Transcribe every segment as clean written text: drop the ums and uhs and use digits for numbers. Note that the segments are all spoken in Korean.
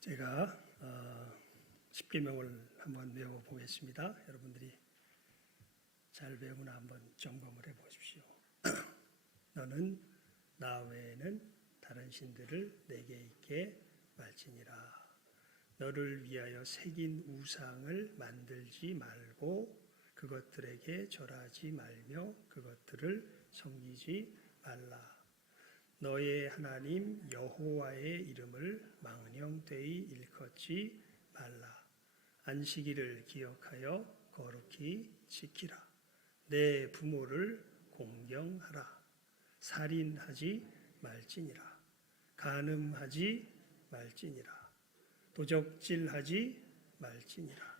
제가 십계명을 한번 외워보겠습니다. 여러분들이 잘 외우나 한번 점검을 해보십시오. 너는 나 외에는 다른 신들을 내게 있게 말지니라. 너를 위하여 새긴 우상을 만들지 말고 그것들에게 절하지 말며 그것들을 섬기지 말라. 너의 하나님 여호와의 이름을 망령되이 일컫지 말라. 안식일을 기억하여 거룩히 지키라. 내 부모를 공경하라. 살인하지 말지니라. 간음하지 말지니라. 도적질하지 말지니라.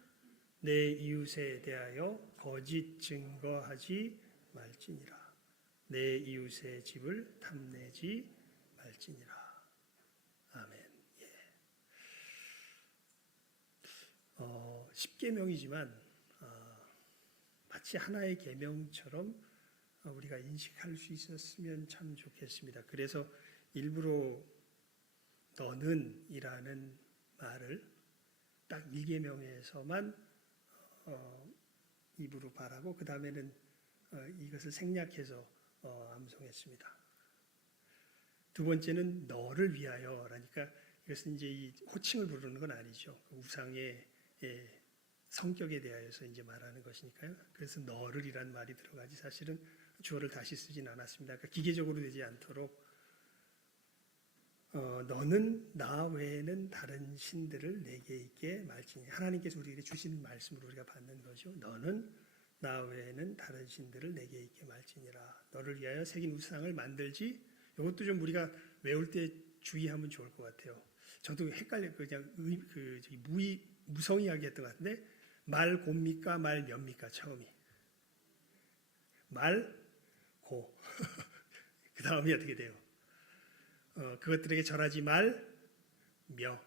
내 이웃에 대하여 거짓 증거하지 말지니라. 내 이웃의 집을 탐내지 말지니라. 아멘. 예. 10계명이지만 마치 하나의 계명처럼 우리가 인식할 수 있었으면 참 좋겠습니다. 그래서 일부러 너는 이라는 말을 딱 1계명에서만 입으로 말하고 그 다음에는 이것을 생략해서 암송했습니다. 두 번째는 너를 위하여라니까 이것은 이제 이 호칭을 부르는 건 아니죠. 우상의 성격에 대하여서 이제 말하는 것이니까요. 그래서 너를이란 말이 들어가지 사실은 주어를 다시 쓰진 않았습니다. 그러니까 기계적으로 되지 않도록 너는 나 외에는 다른 신들을 내게 있게 말지니. 하나님께서 우리에게 주신 말씀으로 우리가 받는 거죠. 너는 나 외에는 다른 신들을 내게 있게 말지니라. 너를 위하여 새긴 우상을 만들지. 이것도 좀 우리가 외울 때 주의하면 좋을 것 같아요. 저도 헷갈려 그냥 무성의하게 했던 것 같은데 말 곱니까 말 몇입니까 처음이 말 고. 그 다음이 어떻게 돼요? 그것들에게 절하지 말며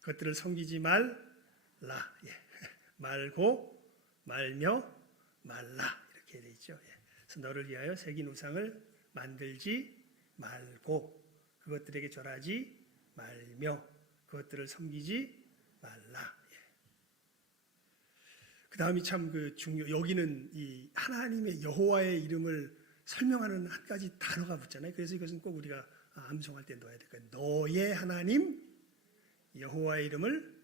그것들을 섬기지 말라. 예. 말고 말며 말라 이렇게 돼 있죠. 예. 그래서 너를 위하여 새긴 우상을 만들지 말고 그것들에게 절하지 말며 그것들을 섬기지 말라. 예. 그 다음이 참 여기는 이 하나님의 여호와의 이름을 설명하는 한 가지 단어가 붙잖아요. 그래서 이것은 꼭 우리가 암송할 때 넣어야 될까요? 너의 하나님 여호와의 이름을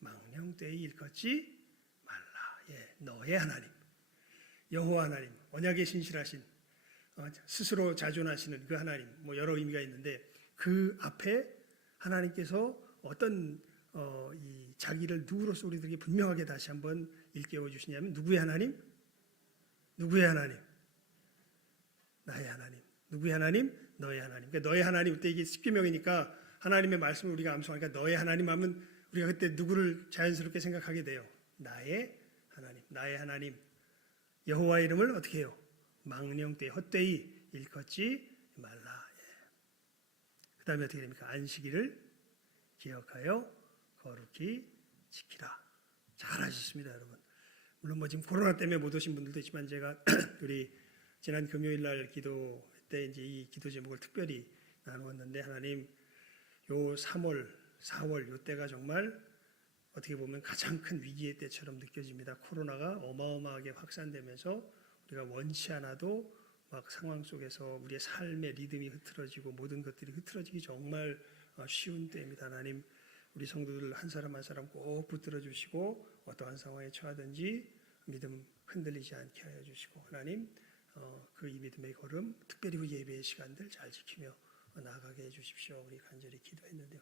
망령되이 일컫지 말라. 예, 너의 하나님 여호와 하나님 언약에 신실하신 스스로 자존하시는 그 하나님 여러 의미가 있는데 그 앞에 하나님께서 어떤 이 자기를 누구로서 우리들에게 분명하게 다시 한번 일깨워 주시냐면 누구의 하나님? 누구의 하나님? 나의 하나님. 누구의 하나님? 너의 하나님. 그러니까 너의 하나님, 그때 이게 10계명이니까 하나님의 말씀을 우리가 암송하니까 너의 하나님 하면 우리가 그때 누구를 자연스럽게 생각하게 돼요? 나의 하나님. 나의 하나님. 여호와의 이름을 어떻게 해요? 망령되이, 헛되이 일컫지 말라. 예. 그 다음에 어떻게 됩니까? 안식일을 기억하여 거룩히 지키라. 잘하셨습니다, 여러분. 물론 지금 코로나 때문에 못 오신 분들도 있지만 제가 우리 지난 금요일 날 기도 때 이제 이 기도 제목을 특별히 나누었는데 하나님 요 3월, 4월 요 때가 정말 어떻게 보면 가장 큰 위기의 때처럼 느껴집니다. 코로나가 어마어마하게 확산되면서 우리가 원치 않아도 막 상황 속에서 우리의 삶의 리듬이 흐트러지고 모든 것들이 흐트러지기 정말 쉬운 때입니다. 하나님 우리 성도들 한 사람 한 사람 꼭 붙들어 주시고 어떠한 상황에 처하든지 믿음 흔들리지 않게 하여 주시고 하나님 그 이 믿음의 걸음 특별히 그 예배의 시간들 잘 지키며 나아가게 해주십시오. 우리 간절히 기도했는데요.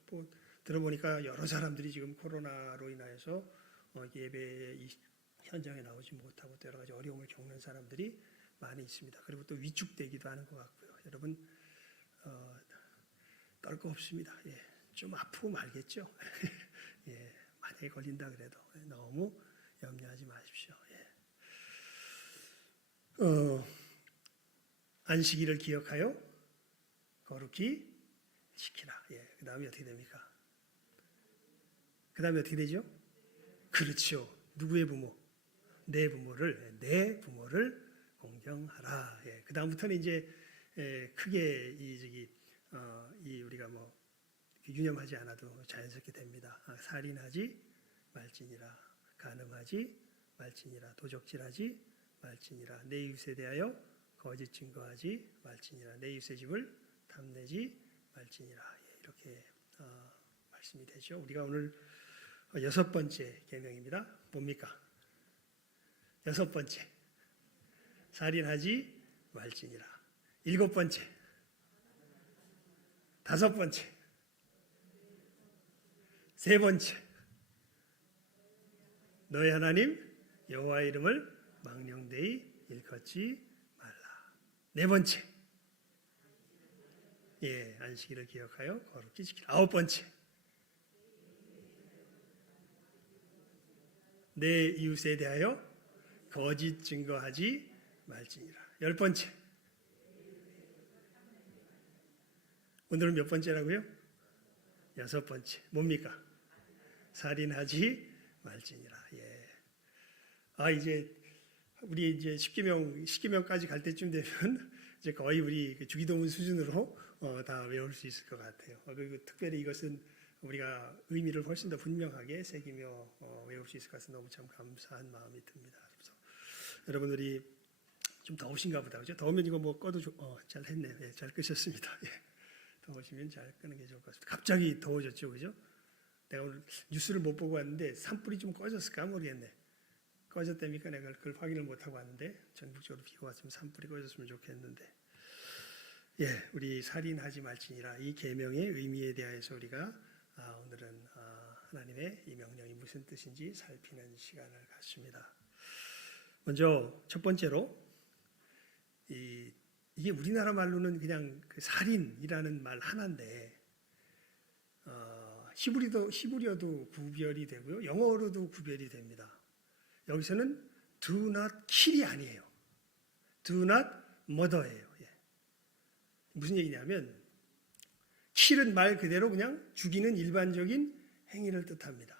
들어보니까 여러 사람들이 지금 코로나로 인하여서 예배 현장에 나오지 못하고 또 여러 가지 어려움을 겪는 사람들이 많이 있습니다. 그리고 또 위축되기도 하는 것 같고요. 여러분 떨 거 없습니다. 예, 좀 아프고 말겠죠. 예, 만약에 걸린다 그래도 너무 염려하지 마십시오. 예. 안식일을 기억하여 거룩히 지키라. 예, 그 다음에 어떻게 됩니까? 그 다음에 어떻게 되죠? 그렇죠. 누구의 부모? 내 부모를 공경하라. 예, 그 다음부터는 이제 크게 이 우리가 유념하지 않아도 자연스럽게 됩니다. 살인하지 말지니라, 간음하지 말지니라, 도적질하지 말지니라, 내 이웃에 대하여 거짓 증거하지 말지니라, 내 이웃의 집을 탐내지 말지니라. 이렇게 말씀이 되죠. 우리가 오늘 6번째 계명입니다. 뭡니까? 6번째, 살인하지 말지니라. 7번째, 5번째, 3번째, 너희 하나님 여호와의 이름을 망령되이 일컫지 말라. 4번째, 안식일을 기억하여 거룩히 지키라. 9번째, 내 이웃에 대하여 거짓 증거하지 말지니라. 10번째, 오늘은 몇 번째라고요? 6번째, 뭡니까? 살인하지 말지니라. 이제 우리 이제 10계명까지 갈 때쯤 되면 이제 거의 우리 주기도문 수준으로 다 외울 수 있을 것 같아요. 그리고 특별히 이것은 우리가 의미를 훨씬 더 분명하게 새기며 외울 수 있을 것 같아서 너무 참 감사한 마음이 듭니다. 그래서 여러분들이 좀 더우신가 보다, 그죠? 더우면 이거 뭐 꺼도 잘 했네요. 잘 끄셨습니다. 더우시면 잘 끄는 게 좋을 것 같습니다. 갑자기 더워졌죠, 그죠? 내가 오늘 뉴스를 못 보고 왔는데 산불이 좀 꺼졌을까 모르겠네. 꺼졌답니까? 내가 그걸 확인을 못하고 왔는데 전국적으로 비가 왔으면 산불이 꺼졌으면 좋겠는데, 우리 살인하지 말지니라, 이 계명의 의미에 대해서 우리가 오늘은 하나님의 이 명령이 무슨 뜻인지 살피는 시간을 갖습니다. 먼저 첫 번째로 이게 우리나라 말로는 그냥 그 살인이라는 말 하나인데 히브리어도 구별이 되고요, 영어로도 구별이 됩니다. 여기서는 do not kill이 아니에요. do not murder예요. 무슨 얘기냐면 kill은 말 그대로 그냥 죽이는 일반적인 행위를 뜻합니다.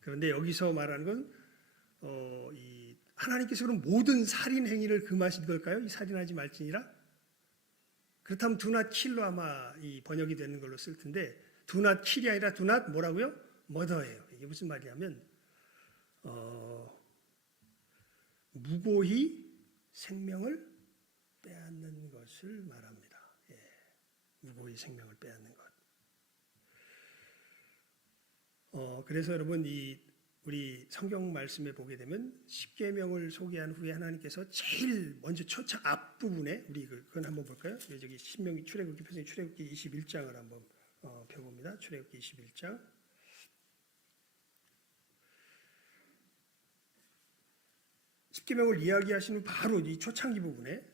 그런데 여기서 말하는 건 하나님께서 그럼 모든 살인 행위를 금하신 걸까요? 이 살인하지 말지니라? 그렇다면 do not kill로 아마 이 번역이 되는 걸로 쓸 텐데, do not kill이 아니라 do not 뭐라고요? murder예요. 이게 무슨 말이냐면 무고히 생명을 빼앗는 것을 말합니다. 무고히 생명을 빼앗는 것. 그래서 여러분 우리 성경 말씀에 보게 되면 10계명을 소개한 후에 하나님께서 제일 먼저 초창 앞부분에 우리 그건 한번 볼까요? 저기 신명기 출애굽기 표성이 출애굽기 21장을 한번 펴봅니다. 출애굽기 21장. 10계명을 이야기하시는 바로 이 초창기 부분에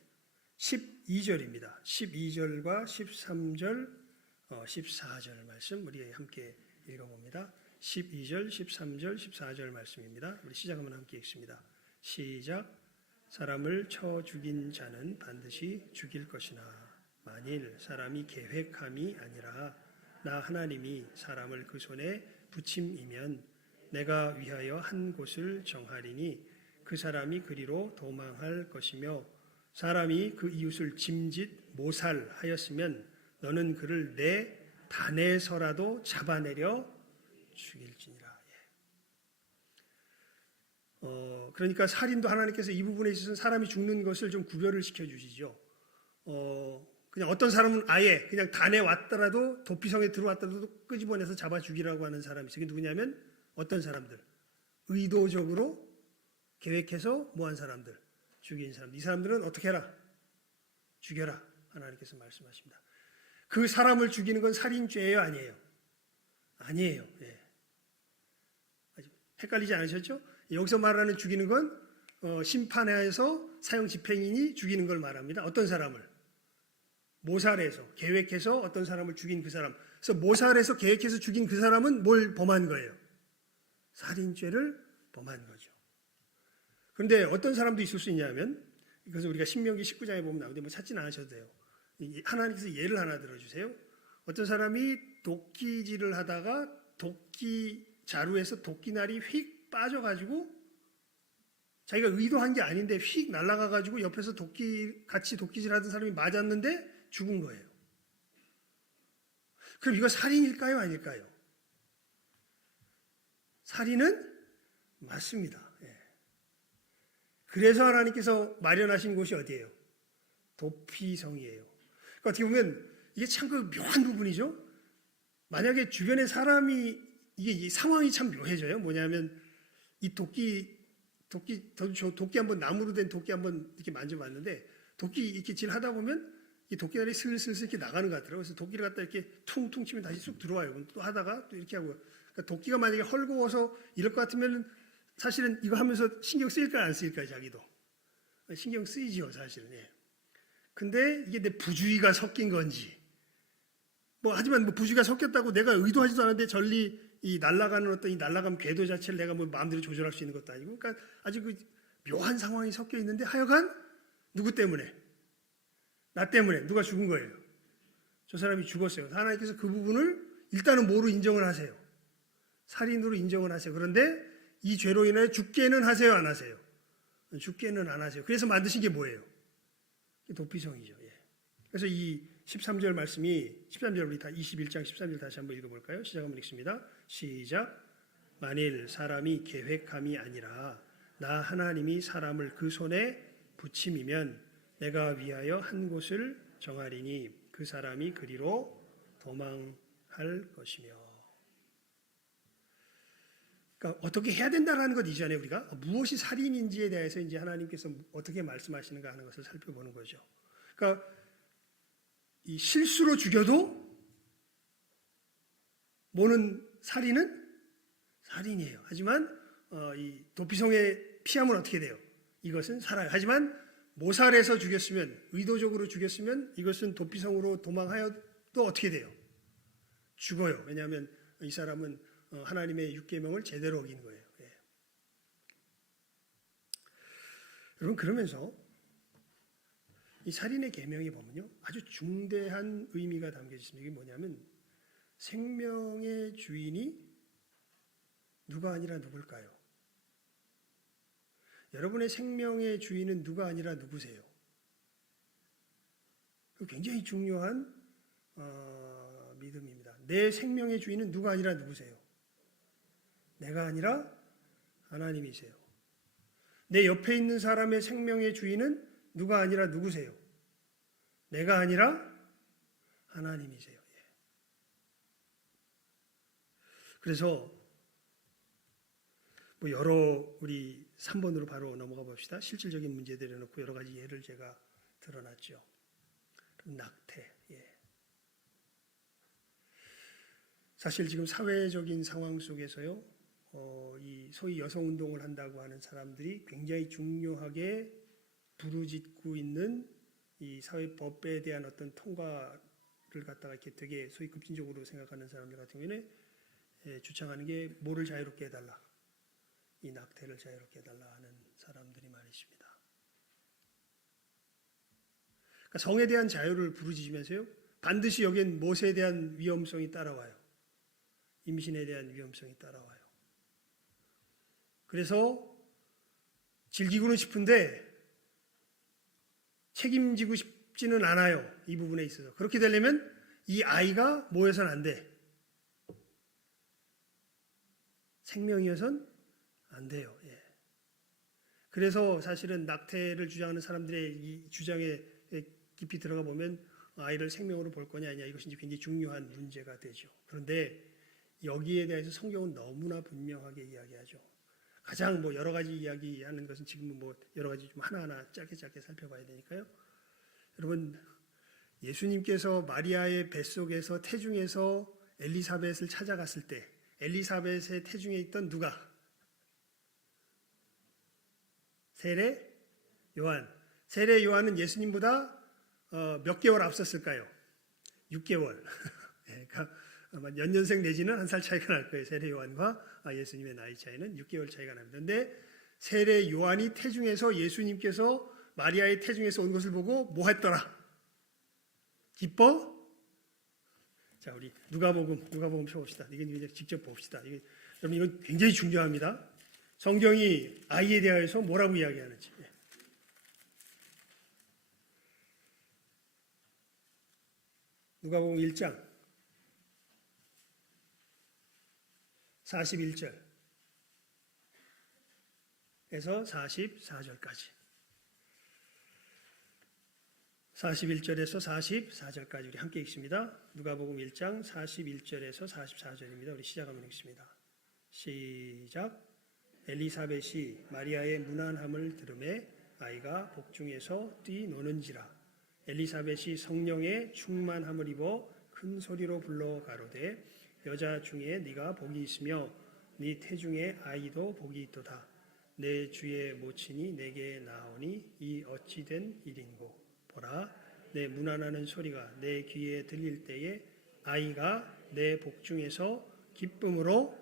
12절입니다. 12절과 13절, 14절 말씀 우리 함께 읽어봅니다. 12절, 13절, 14절 말씀입니다. 우리 시작하면 함께 읽습니다. 시작. 사람을 쳐 죽인 자는 반드시 죽일 것이나 만일 사람이 계획함이 아니라 나 하나님이 사람을 그 손에 붙임이면 내가 위하여 한 곳을 정하리니 그 사람이 그리로 도망할 것이며 사람이 그 이웃을 짐짓 모살하였으면 너는 그를 내 단에서라도 잡아내려 죽일지니라. 그러니까 살인도 하나님께서 이 부분에 있어서 사람이 죽는 것을 좀 구별을 시켜주시죠. 그냥 어떤 사람은 아예 그냥 단에 왔더라도 도피성에 들어왔더라도 끄집어내서 잡아 죽이라고 하는 사람이 있어요. 그게 누구냐면 어떤 사람들, 의도적으로 계획해서 뭐한 사람들, 죽인 사람들. 이 사람들은 어떻게 해라? 죽여라. 하나님께서 말씀하십니다. 그 사람을 죽이는 건 살인죄예요? 아니에요? 아니에요. 헷갈리지 않으셨죠? 여기서 말하는 죽이는 건 심판하에서 사형 집행인이 죽이는 걸 말합니다. 어떤 사람을? 모살해서 계획해서 어떤 사람을 죽인 그 사람. 그래서 모살해서 계획해서 죽인 그 사람은 뭘 범한 거예요? 살인죄를 범한 거죠. 그런데 어떤 사람도 있을 수 있냐면, 그래서 우리가 신명기 19장에 보면 나오는데 뭐 찾지는 않으셔도 돼요. 하나님께서 예를 하나 들어주세요. 어떤 사람이 도끼질을 하다가 도끼 자루에서 도끼날이 휙 빠져가지고 자기가 의도한 게 아닌데 휙 날아가가지고 옆에서 같이 도끼질하던 사람이 맞았는데 죽은 거예요. 그럼 이거 살인일까요? 아닐까요? 살인은 맞습니다. 예. 그래서 하나님께서 마련하신 곳이 어디예요? 도피성이에요. 그러니까 어떻게 보면 이게 참 그 묘한 부분이죠. 만약에 주변에 사람이 이게 이 상황이 참 묘해져요. 뭐냐면 이 도끼 한번 나무로 된 도끼 한번 이렇게 만져봤는데 도끼 이렇게 질 하다 보면 이 도끼날이 슬슬 이렇게 나가는 것 같더라고요. 그래서 도끼를 갖다 이렇게 퉁퉁 치면 다시 쑥 들어와요. 또 하다가 또 이렇게 하고. 그러니까 도끼가 만약에 헐거워서 이럴 것 같으면 사실은 이거 하면서 신경 쓰일까요? 안 쓰일까요? 자기도. 신경 쓰이죠, 사실은. 예. 근데 이게 내 부주의가 섞인 건지. 하지만 부주의가 섞였다고 내가 의도하지도 않았는데 전리 이 날아가는 어떤 이 날아간 궤도 자체를 내가 마음대로 조절할 수 있는 것도 아니고. 그러니까 아주 그 묘한 상황이 섞여 있는데 하여간 누구 때문에? 나 때문에 누가 죽은 거예요. 저 사람이 죽었어요. 하나님께서 그 부분을 일단은 뭐로 인정을 하세요? 살인으로 인정을 하세요. 그런데 이 죄로 인하여 죽게는 하세요? 안 하세요? 죽게는 안 하세요. 그래서 만드신 게 뭐예요? 도피성이죠. 예. 그래서 이 13절 말씀이 13절 우리 다 21장 13절 다시 한번 읽어볼까요? 시작 한번 읽습니다. 시작. 만일 사람이 계획함이 아니라 나 하나님이 사람을 그 손에 붙임이면 내가 위하여 한 곳을 정하리니 그 사람이 그리로 도망할 것이며. 그러니까 어떻게 해야 된다라는 것 이전에 우리가 무엇이 살인인지에 대해서 이제 하나님께서 어떻게 말씀하시는가 하는 것을 살펴보는 거죠. 그러니까 이 실수로 죽여도 뭐는 살인은 살인이에요. 하지만 이 도피성에 피하면 어떻게 돼요? 이것은 살아요. 하지만 모살해서 죽였으면, 의도적으로 죽였으면 이것은 도피성으로 도망하여도 어떻게 돼요? 죽어요. 왜냐하면 이 사람은 하나님의 육계명을 제대로 어긴 거예요. 예. 여러분, 그러면서 이 살인의 계명에 보면요, 아주 중대한 의미가 담겨져 있습니다. 이게 뭐냐면 생명의 주인이 누가 아니라 누굴까요? 여러분의 생명의 주인은 누가 아니라 누구세요? 굉장히 중요한 믿음입니다. 내 생명의 주인은 누가 아니라 누구세요? 내가 아니라 하나님이세요. 내 옆에 있는 사람의 생명의 주인은 누가 아니라 누구세요? 내가 아니라 하나님이세요. 그래서 여러 우리 3번으로 바로 넘어가 봅시다. 실질적인 문제들을 놓고 여러 가지 예를 제가 드러났죠. 낙태. 사실 지금 사회적인 상황 속에서요, 이 소위 여성 운동을 한다고 하는 사람들이 굉장히 중요하게 부르짖고 있는 이 사회법에 대한 어떤 통과를 갖다가 이렇게 되게 소위 급진적으로 생각하는 사람들 같은 경우에는 주창하는 게 뭐를 자유롭게 해달라, 이 낙태를 자유롭게 해달라 하는 사람들이 많이 있습니다. 그러니까 성에 대한 자유를 부르짖으면서요, 반드시 여기엔 무엇에 대한 위험성이 따라와요. 임신에 대한 위험성이 따라와요. 그래서 즐기고는 싶은데 책임지고 싶지는 않아요. 이 부분에 있어서. 그렇게 되려면 이 아이가 뭐여서는 안 돼. 생명이어선 안 돼요. 예. 그래서 사실은 낙태를 주장하는 사람들의 이 주장에 깊이 들어가 보면 아이를 생명으로 볼 거냐 아니냐, 이것이 굉장히 중요한 문제가 되죠. 그런데 여기에 대해서 성경은 너무나 분명하게 이야기하죠. 가장 여러 가지 이야기하는 것은 지금은 여러 가지 좀 하나하나 짧게 살펴봐야 되니까요. 여러분, 예수님께서 마리아의 뱃속에서 태중에서 엘리사벳을 찾아갔을 때 엘리사벳의 태중에 있던 누가? 세례 요한. 세례 요한은 예수님보다 몇 개월 앞섰을까요? 6개월. 그러니까 아마 연년생 내지는 1살 차이가 날 거예요. 세례 요한과 예수님의 나이 차이는 6개월 차이가 납니다. 그런데 세례 요한이 태중에서 예수님께서 마리아의 태중에서 온 것을 보고 뭐 했더라? 기뻐? 자, 우리 누가복음 펴봅시다. 이건 이제 직접 봅시다. 여러분, 이건 굉장히 중요합니다. 성경이 아이에 대하여서 뭐라고 이야기하는지. 누가복음 1장 41절에서 44절까지. 41절에서 44절까지 우리 함께 읽습니다. 누가복음 1장 41절에서 44절입니다. 우리 시작하면 읽습니다. 시작. 엘리사벳이 마리아의 무난함을 들음에 아이가 복중에서 뛰노는지라. 엘리사벳이 성령의 충만함을 입어 큰 소리로 불러 가로되 여자 중에 네가 복이 있으며 네 태중에 아이도 복이 있도다. 내 주의 모친이 내게 나오니 이 어찌 된 일인고. 보라, 내 무난하는 소리가 내 귀에 들릴 때에 아이가 내 복중에서 기쁨으로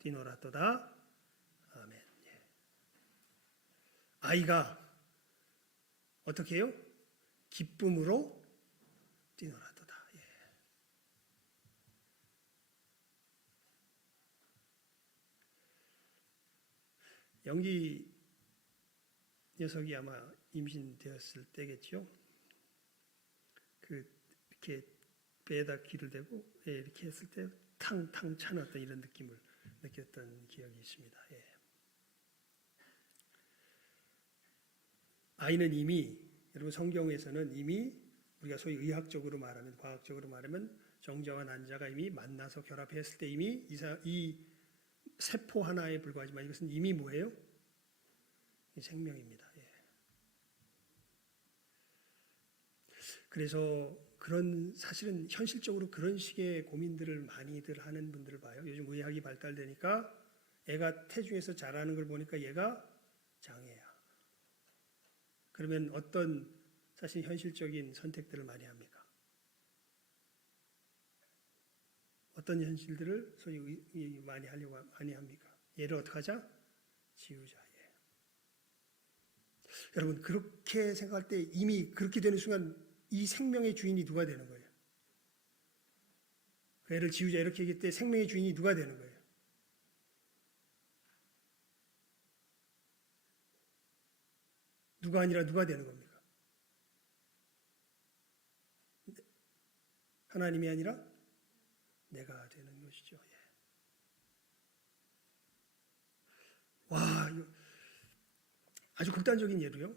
뛰놀았도다. 아멘. 아이가 어떻게 해요? 기쁨으로 뛰놀았도다. 영기 녀석이 아마 임신되었을 때겠죠. 이렇게 배에다 귀를 대고 이렇게 했을 때 탕탕 차놨던 이런 느낌을 느꼈던 기억이 있습니다. 아이는 이미 여러분 성경에서는 이미 우리가 소위 의학적으로 말하면 과학적으로 말하면 정자와 난자가 이미 만나서 결합했을 때 이미 이 세포 하나에 불과하지만 이것은 이미 뭐예요? 생명입니다. 그래서 그런 사실은 현실적으로 그런 식의 고민들을 많이들 하는 분들을 봐요. 요즘 의학이 발달되니까 애가 태중에서 자라는 걸 보니까 얘가 장애야. 그러면 어떤 사실 현실적인 선택들을 많이 합니까? 어떤 현실들을 소위 많이 하려고 많이 합니까? 얘를 어떻게 하자? 지우자. 여러분 그렇게 생각할 때 이미 그렇게 되는 순간 이 생명의 주인이 누가 되는 거예요? 그 애를 지우자 이렇게 얘기할 때 생명의 주인이 누가 되는 거예요? 누가 아니라 누가 되는 겁니까? 하나님이 아니라 내가 되는 것이죠. 와, 이거 아주 극단적인 예로요.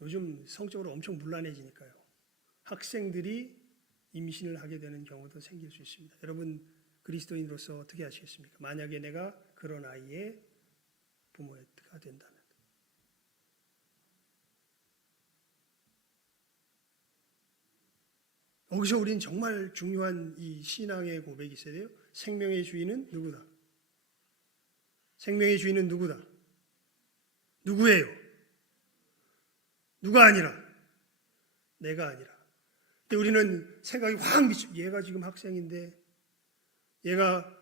요즘 성적으로 엄청 문란해지니까요. 학생들이 임신을 하게 되는 경우도 생길 수 있습니다. 여러분 그리스도인으로서 어떻게 하시겠습니까? 만약에 내가 그런 아이의 부모가 된다면. 여기서 우리는 정말 중요한 이 신앙의 고백이 있어야 돼요. 생명의 주인은 누구다? 생명의 주인은 누구다? 누구예요? 누가 아니라? 내가 아니라. 근데 우리는 생각이 확 얘가 지금 학생인데 얘가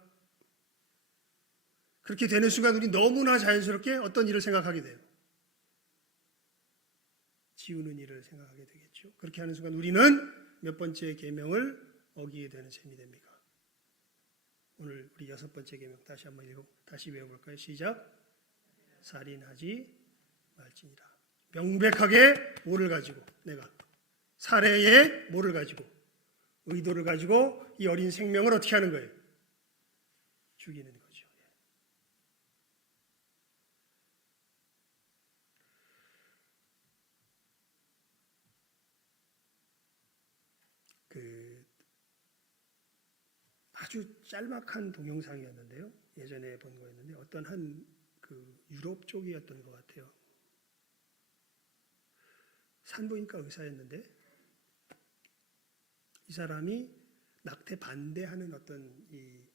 그렇게 되는 순간 우리 너무나 자연스럽게 어떤 일을 생각하게 돼요? 지우는 일을 생각하게 되겠죠. 그렇게 하는 순간 우리는 몇 번째 계명을 어기게 되는 셈이 됩니까? 오늘 우리 6번째 계명 다시 외워볼까요? 시작. 살인하지 말지니라. 명백하게 뭐를 가지고 내가 살해의 뭐를 가지고 의도를 가지고 이 어린 생명을 어떻게 하는 거예요? 죽이는 거죠. 아주 짤막한 동영상이었는데요. 예전에 본 거였는데 어떤 한 유럽 쪽이었던 것 같아요. 산부인과 의사였는데 이 사람이 낙태 반대하는 어떤 이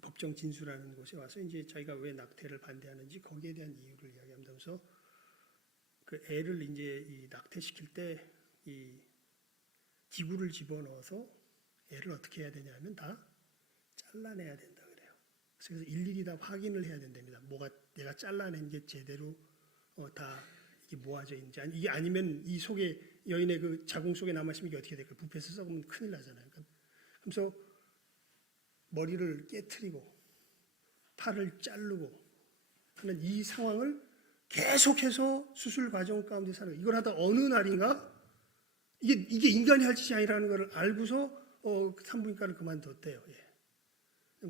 법정 진술하는 곳에 와서 이제 자기가 왜 낙태를 반대하는지 거기에 대한 이유를 이야기하면서 그 애를 이제 이 낙태시킬 때 이 기구를 집어넣어서 애를 어떻게 해야 되냐면 다 잘라내야 된다 그래요. 그래서 일일이 다 확인을 해야 된답니다. 뭐가 내가 잘라낸 게 제대로 다 이게 모아져 있는지 이게 아니면 이 속에 여인의 그 자궁 속에 남아있으면 이게 어떻게 될까요? 부패해서 썩으면 큰일 나잖아요. 그래서 머리를 깨트리고 팔을 자르고 하는 이 상황을 계속해서 수술 과정 가운데 사는 거예요. 이걸 하다 어느 날인가 이게 인간이 할 짓이 아니라는 걸 알고서 산부인과를 그만뒀대요.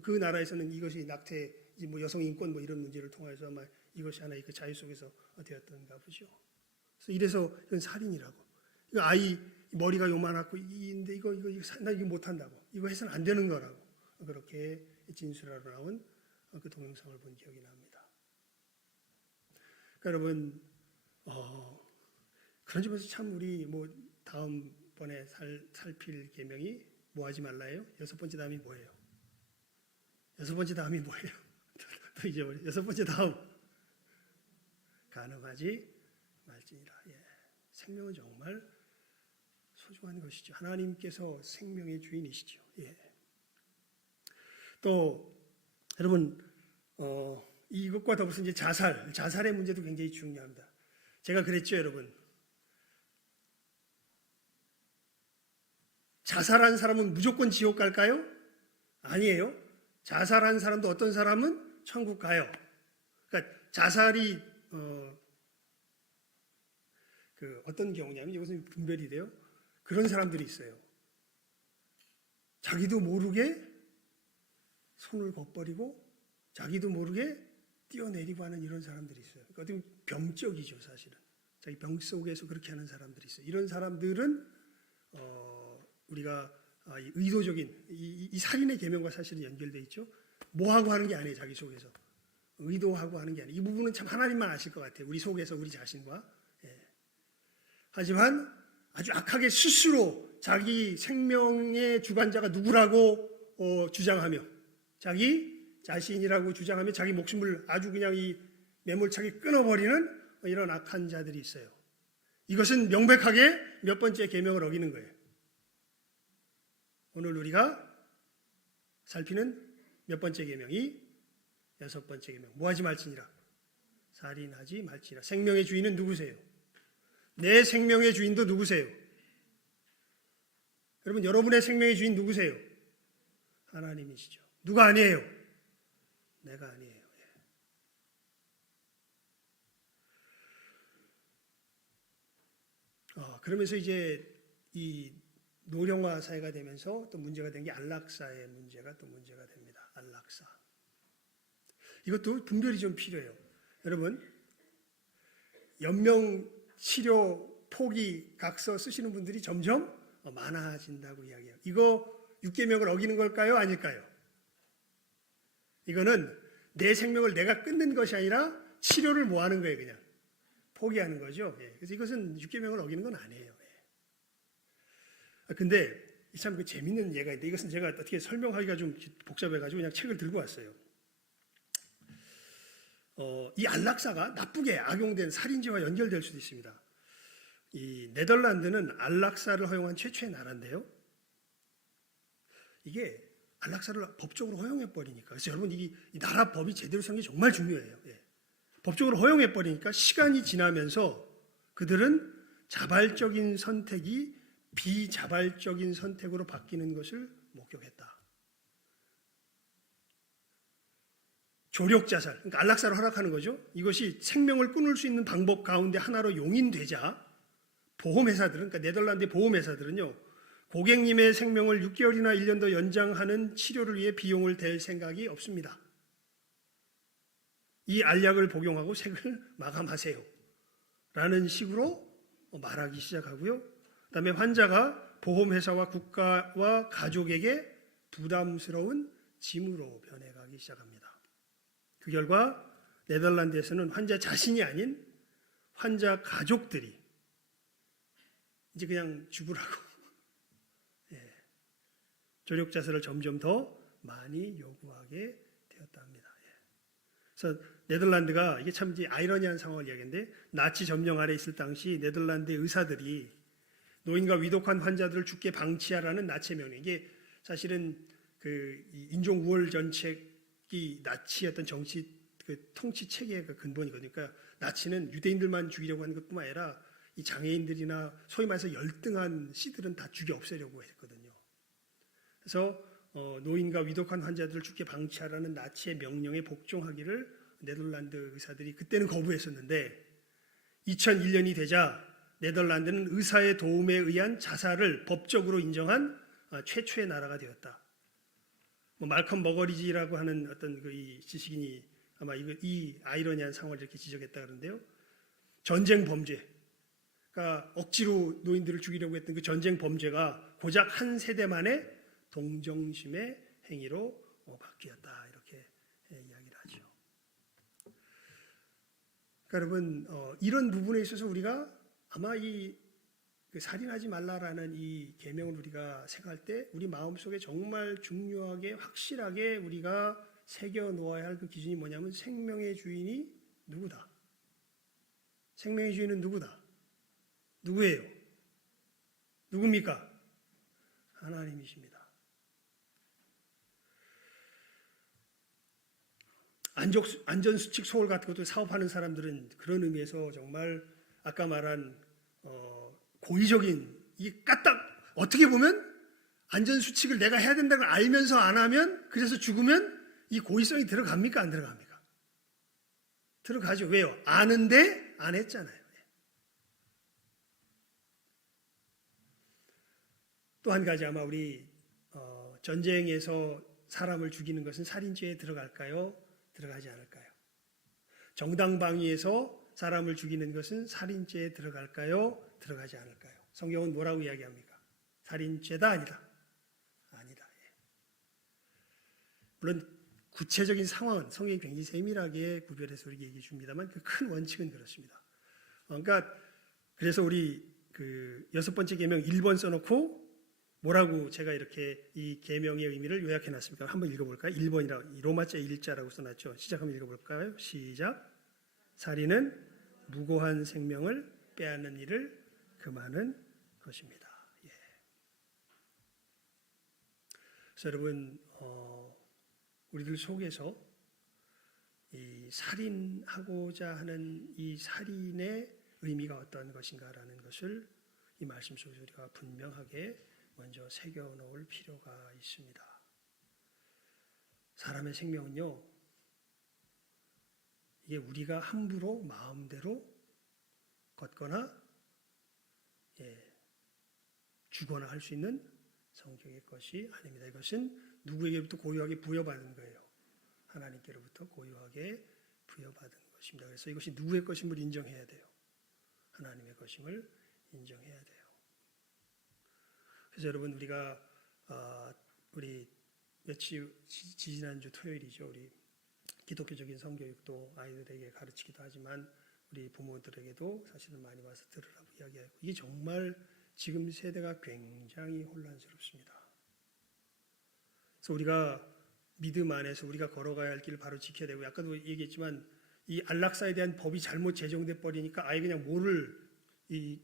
그 나라에서는 이것이 낙태, 뭐 여성 인권 뭐 이런 문제를 통해서 아마 이것이 하나의 그 자유 속에서 되었던가 보죠. 그래서 이래서 이건 살인이라고. 이거 아이 머리가 요만하고 이인데 이거 나 이거 못한다고. 이거 해서는 안 되는 거라고. 그렇게 진술하러 나온 그 동영상을 본 기억이 납니다. 그러니까 여러분, 그런 점에서 참 우리 뭐 다음번에 살필 계명이 뭐 하지 말라예요? 6번째 다음이 뭐예요? 6번째 다음이 뭐예요? 또 잊어버려. 6번째 다음. 간음하지 말지니라. 예. 생명은 정말 소중한 것이죠. 하나님께서 생명의 주인이시죠. 예. 또 여러분 이것과 더불어서 이제 자살의 문제도 굉장히 중요합니다. 제가 그랬죠, 여러분. 자살한 사람은 무조건 지옥 갈까요? 아니에요. 자살한 사람도 어떤 사람은 천국 가요. 그러니까 자살이 그 어떤 경우냐면 이것은 분별이 돼요. 그런 사람들이 있어요. 자기도 모르게 손을 거버리고 자기도 모르게 뛰어내리고 하는 이런 사람들이 있어요. 그러니까 어떻게 보면 병적이죠, 사실은. 자기 병 속에서 그렇게 하는 사람들이 있어요. 이런 사람들은 우리가 의도적인 이 살인의 계명과 사실은 연결돼 있죠. 뭐하고 하는 게 아니에요, 자기 속에서. 의도하고 하는 게 아니에요. 이 부분은 참 하나님만 아실 것 같아요. 우리 속에서 우리 자신과. 예. 하지만 아주 악하게 스스로 자기 생명의 주관자가 누구라고 주장하며 자기 자신이라고 주장하며 자기 목숨을 아주 그냥 이 매몰차게 끊어버리는 이런 악한 자들이 있어요. 이것은 명백하게 몇 번째 계명을 어기는 거예요. 오늘 우리가 살피는 몇 번째 계명이 6번째 계명. 뭐하지 말지니라. 살인하지 말지니라. 생명의 주인은 누구세요? 내 생명의 주인도 누구세요? 여러분, 여러분의 생명의 주인 누구세요? 하나님이시죠. 누가 아니에요? 내가 아니에요. 그러면서 이제 이 노령화 사회가 되면서 또 문제가 된 게 안락사의 문제가 또 문제가 됩니다. 안락사. 이것도 분별이 좀 필요해요. 여러분, 연명 치료 포기 각서 쓰시는 분들이 점점 많아진다고 이야기해요. 이거 6계명을 어기는 걸까요? 아닐까요? 이거는 내 생명을 내가 끊는 것이 아니라 치료를 뭐 하는 거예요, 그냥. 포기하는 거죠. 예. 그래서 이것은 6계명을 어기는 건 아니에요. 예. 근데 참 그 재밌는 예가 있는데 이것은 제가 어떻게 설명하기가 좀 복잡해가지고 그냥 책을 들고 왔어요. 이 안락사가 나쁘게 악용된 살인죄와 연결될 수도 있습니다. 이 네덜란드는 안락사를 허용한 최초의 나라인데요. 이게 안락사를 법적으로 허용해버리니까. 그래서 여러분, 이 나라 법이 제대로 서는 게 정말 중요해요. 예. 법적으로 허용해버리니까 시간이 지나면서 그들은 자발적인 선택이 비자발적인 선택으로 바뀌는 것을 목격했다. 조력자살, 그러니까 안락사를 허락하는 거죠. 이것이 생명을 끊을 수 있는 방법 가운데 하나로 용인되자 보험회사들은, 그러니까 네덜란드의 보험회사들은요, 고객님의 생명을 6개월이나 1년 더 연장하는 치료를 위해 비용을 댈 생각이 없습니다. 이 알약을 복용하고 생을 마감하세요. 라는 식으로 말하기 시작하고요. 그 다음에 환자가 보험회사와 국가와 가족에게 부담스러운 짐으로 변해가기 시작합니다. 그 결과 네덜란드에서는 환자 자신이 아닌 환자 가족들이 이제 그냥 죽으라고 조력자살을 점점 더 많이 요구하게 되었다 합니다. 그래서 네덜란드가 이게 참 이제 아이러니한 상황을 이야기하는데 나치 점령 아래 있을 당시 네덜란드 의사들이 노인과 위독한 환자들을 죽게 방치하라는 나치의 명령. 이게 사실은 그 인종 우월 정책이 나치의 어떤 정치 그 통치 체계의 그 근본이거든요. 그러니까 나치는 유대인들만 죽이려고 하는 것뿐만 아니라 이 장애인들이나 소위 말해서 열등한 씨들은 다 죽여 없애려고 했거든요. 그래서 노인과 위독한 환자들을 죽게 방치하라는 나치의 명령에 복종하기를 네덜란드 의사들이 그때는 거부했었는데 2001년이 되자 네덜란드는 의사의 도움에 의한 자살을 법적으로 인정한 최초의 나라가 되었다. 뭐 말컴 머거리지라고 하는 어떤 그 이 지식인이 아마 이 아이러니한 상황을 이렇게 지적했다 그러는데요. 전쟁 범죄, 그러니까 억지로 노인들을 죽이려고 했던 그 전쟁 범죄가 고작 한 세대 만에 동정심의 행위로 바뀌었다 이렇게 이야기를 하죠. 그러니까 여러분 이런 부분에 있어서 우리가 아마 그 살인하지 말라라는 이 계명을 우리가 생각할 때 우리 마음속에 정말 중요하게 확실하게 우리가 새겨 놓아야 할 그 기준이 뭐냐면 생명의 주인이 누구다. 생명의 주인은 누구다. 누구예요? 누굽니까? 하나님이십니다. 안전수칙 소홀 같은 것도 사업하는 사람들은 그런 의미에서 정말 아까 말한 고의적인 이 까딱 어떻게 보면 안전수칙을 내가 해야 된다는 걸 알면서 안 하면 그래서 죽으면 이 고의성이 들어갑니까? 안 들어갑니까? 들어가죠. 왜요? 아는데 안 했잖아요. 또 한 가지 아마 우리 전쟁에서 사람을 죽이는 것은 살인죄에 들어갈까요? 들어가지 않을까요? 정당방위에서 사람을 죽이는 것은 살인죄에 들어갈까요? 들어가지 않을까요? 성경은 뭐라고 이야기합니까? 살인죄다 아니다? 아니다. 물론 구체적인 상황은 성경이 굉장히 세밀하게 구별해서 우리에게 얘기해 줍니다만 그 큰 원칙은 그렇습니다. 그러니까 그래서 우리 그 6번째 계명 1번 써놓고 뭐라고 제가 이렇게 이 계명의 의미를 요약해 놨습니까? 한번 읽어볼까요? 1번이라고 로마자 1자라고 써놨죠. 시작 한번 읽어볼까요? 시작. 살인은 무고한 생명을 빼앗는 일을 금하는 것입니다. 예. 그래서 여러분 우리들 속에서 이 살인하고자 하는 이 살인의 의미가 어떤 것인가라는 것을 이 말씀 속에서 우리가 분명하게 먼저 새겨놓을 필요가 있습니다. 사람의 생명은요, 이게 우리가 함부로 마음대로 걷거나 주거나 할 수 있는 성격의 것이 아닙니다. 이것은 누구에게부터 고유하게 부여받은 거예요. 하나님께로부터 고유하게 부여받은 것입니다. 그래서 이것이 누구의 것임을 인정해야 돼요. 하나님의 것임을 인정해야 돼요. 그래서 여러분 우리가 우리 지난주 토요일이죠. 우리 기독교적인 성교육도 아이들에게 가르치기도 하지만 우리 부모들에게도 사실은 많이 와서 들으라고 이야기하고 이게 정말 지금 세대가 굉장히 혼란스럽습니다. 그래서 우리가 믿음 안에서 우리가 걸어가야 할 길을 바로 지켜야 되고 아까도 얘기했지만 이 안락사에 대한 법이 잘못 제정돼 버리니까 아예 그냥 뭐를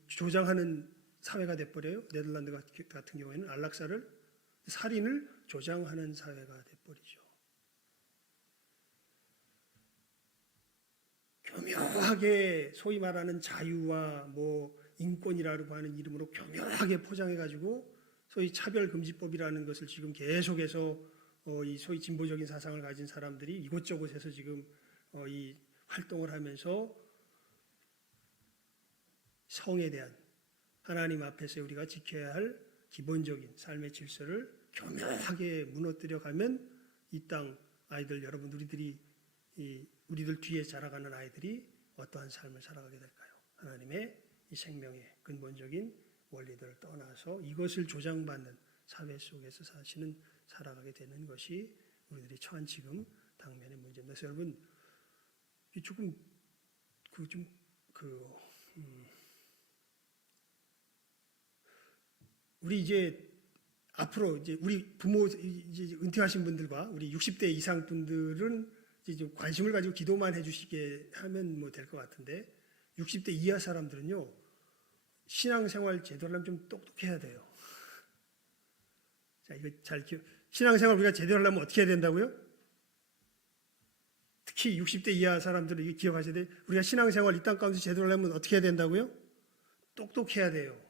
조장하는 사회가 돼버려요. 네덜란드 같은 경우에는 안락사를 살인을 조장하는 사회가 돼버리죠. 교묘하게 소위 말하는 자유와 뭐 인권이라고 하는 이름으로 교묘하게 포장해가지고 소위 차별금지법이라는 것을 지금 계속해서 이 소위 진보적인 사상을 가진 사람들이 이곳저곳에서 지금 이 활동을 하면서 성에 대한 하나님 앞에서 우리가 지켜야 할 기본적인 삶의 질서를 교묘하게 무너뜨려 가면 이 땅 아이들 여러분 우리들 뒤에 자라가는 아이들이 어떠한 삶을 살아가게 될까요? 하나님의 이 생명의 근본적인 원리들을 떠나서 이것을 조장받는 사회 속에서 사실은 살아가게 되는 것이 우리들이 처한 지금 당면의 문제입니다. 그래서 여러분 조금 우리 이제 앞으로 이제 우리 부모 이제 은퇴하신 분들과 우리 60대 이상 분들은 이제 좀 관심을 가지고 기도만 해주시게 하면 뭐 될 것 같은데 60대 이하 사람들은요 신앙생활 제대로 하려면 좀 똑똑해야 돼요. 자 이거 신앙생활 우리가 제대로 하려면 어떻게 해야 된다고요? 특히 60대 이하 사람들은 이거 기억하셔야 돼요. 우리가 신앙생활 이 땅 가운데 제대로 하려면 어떻게 해야 된다고요? 똑똑해야 돼요.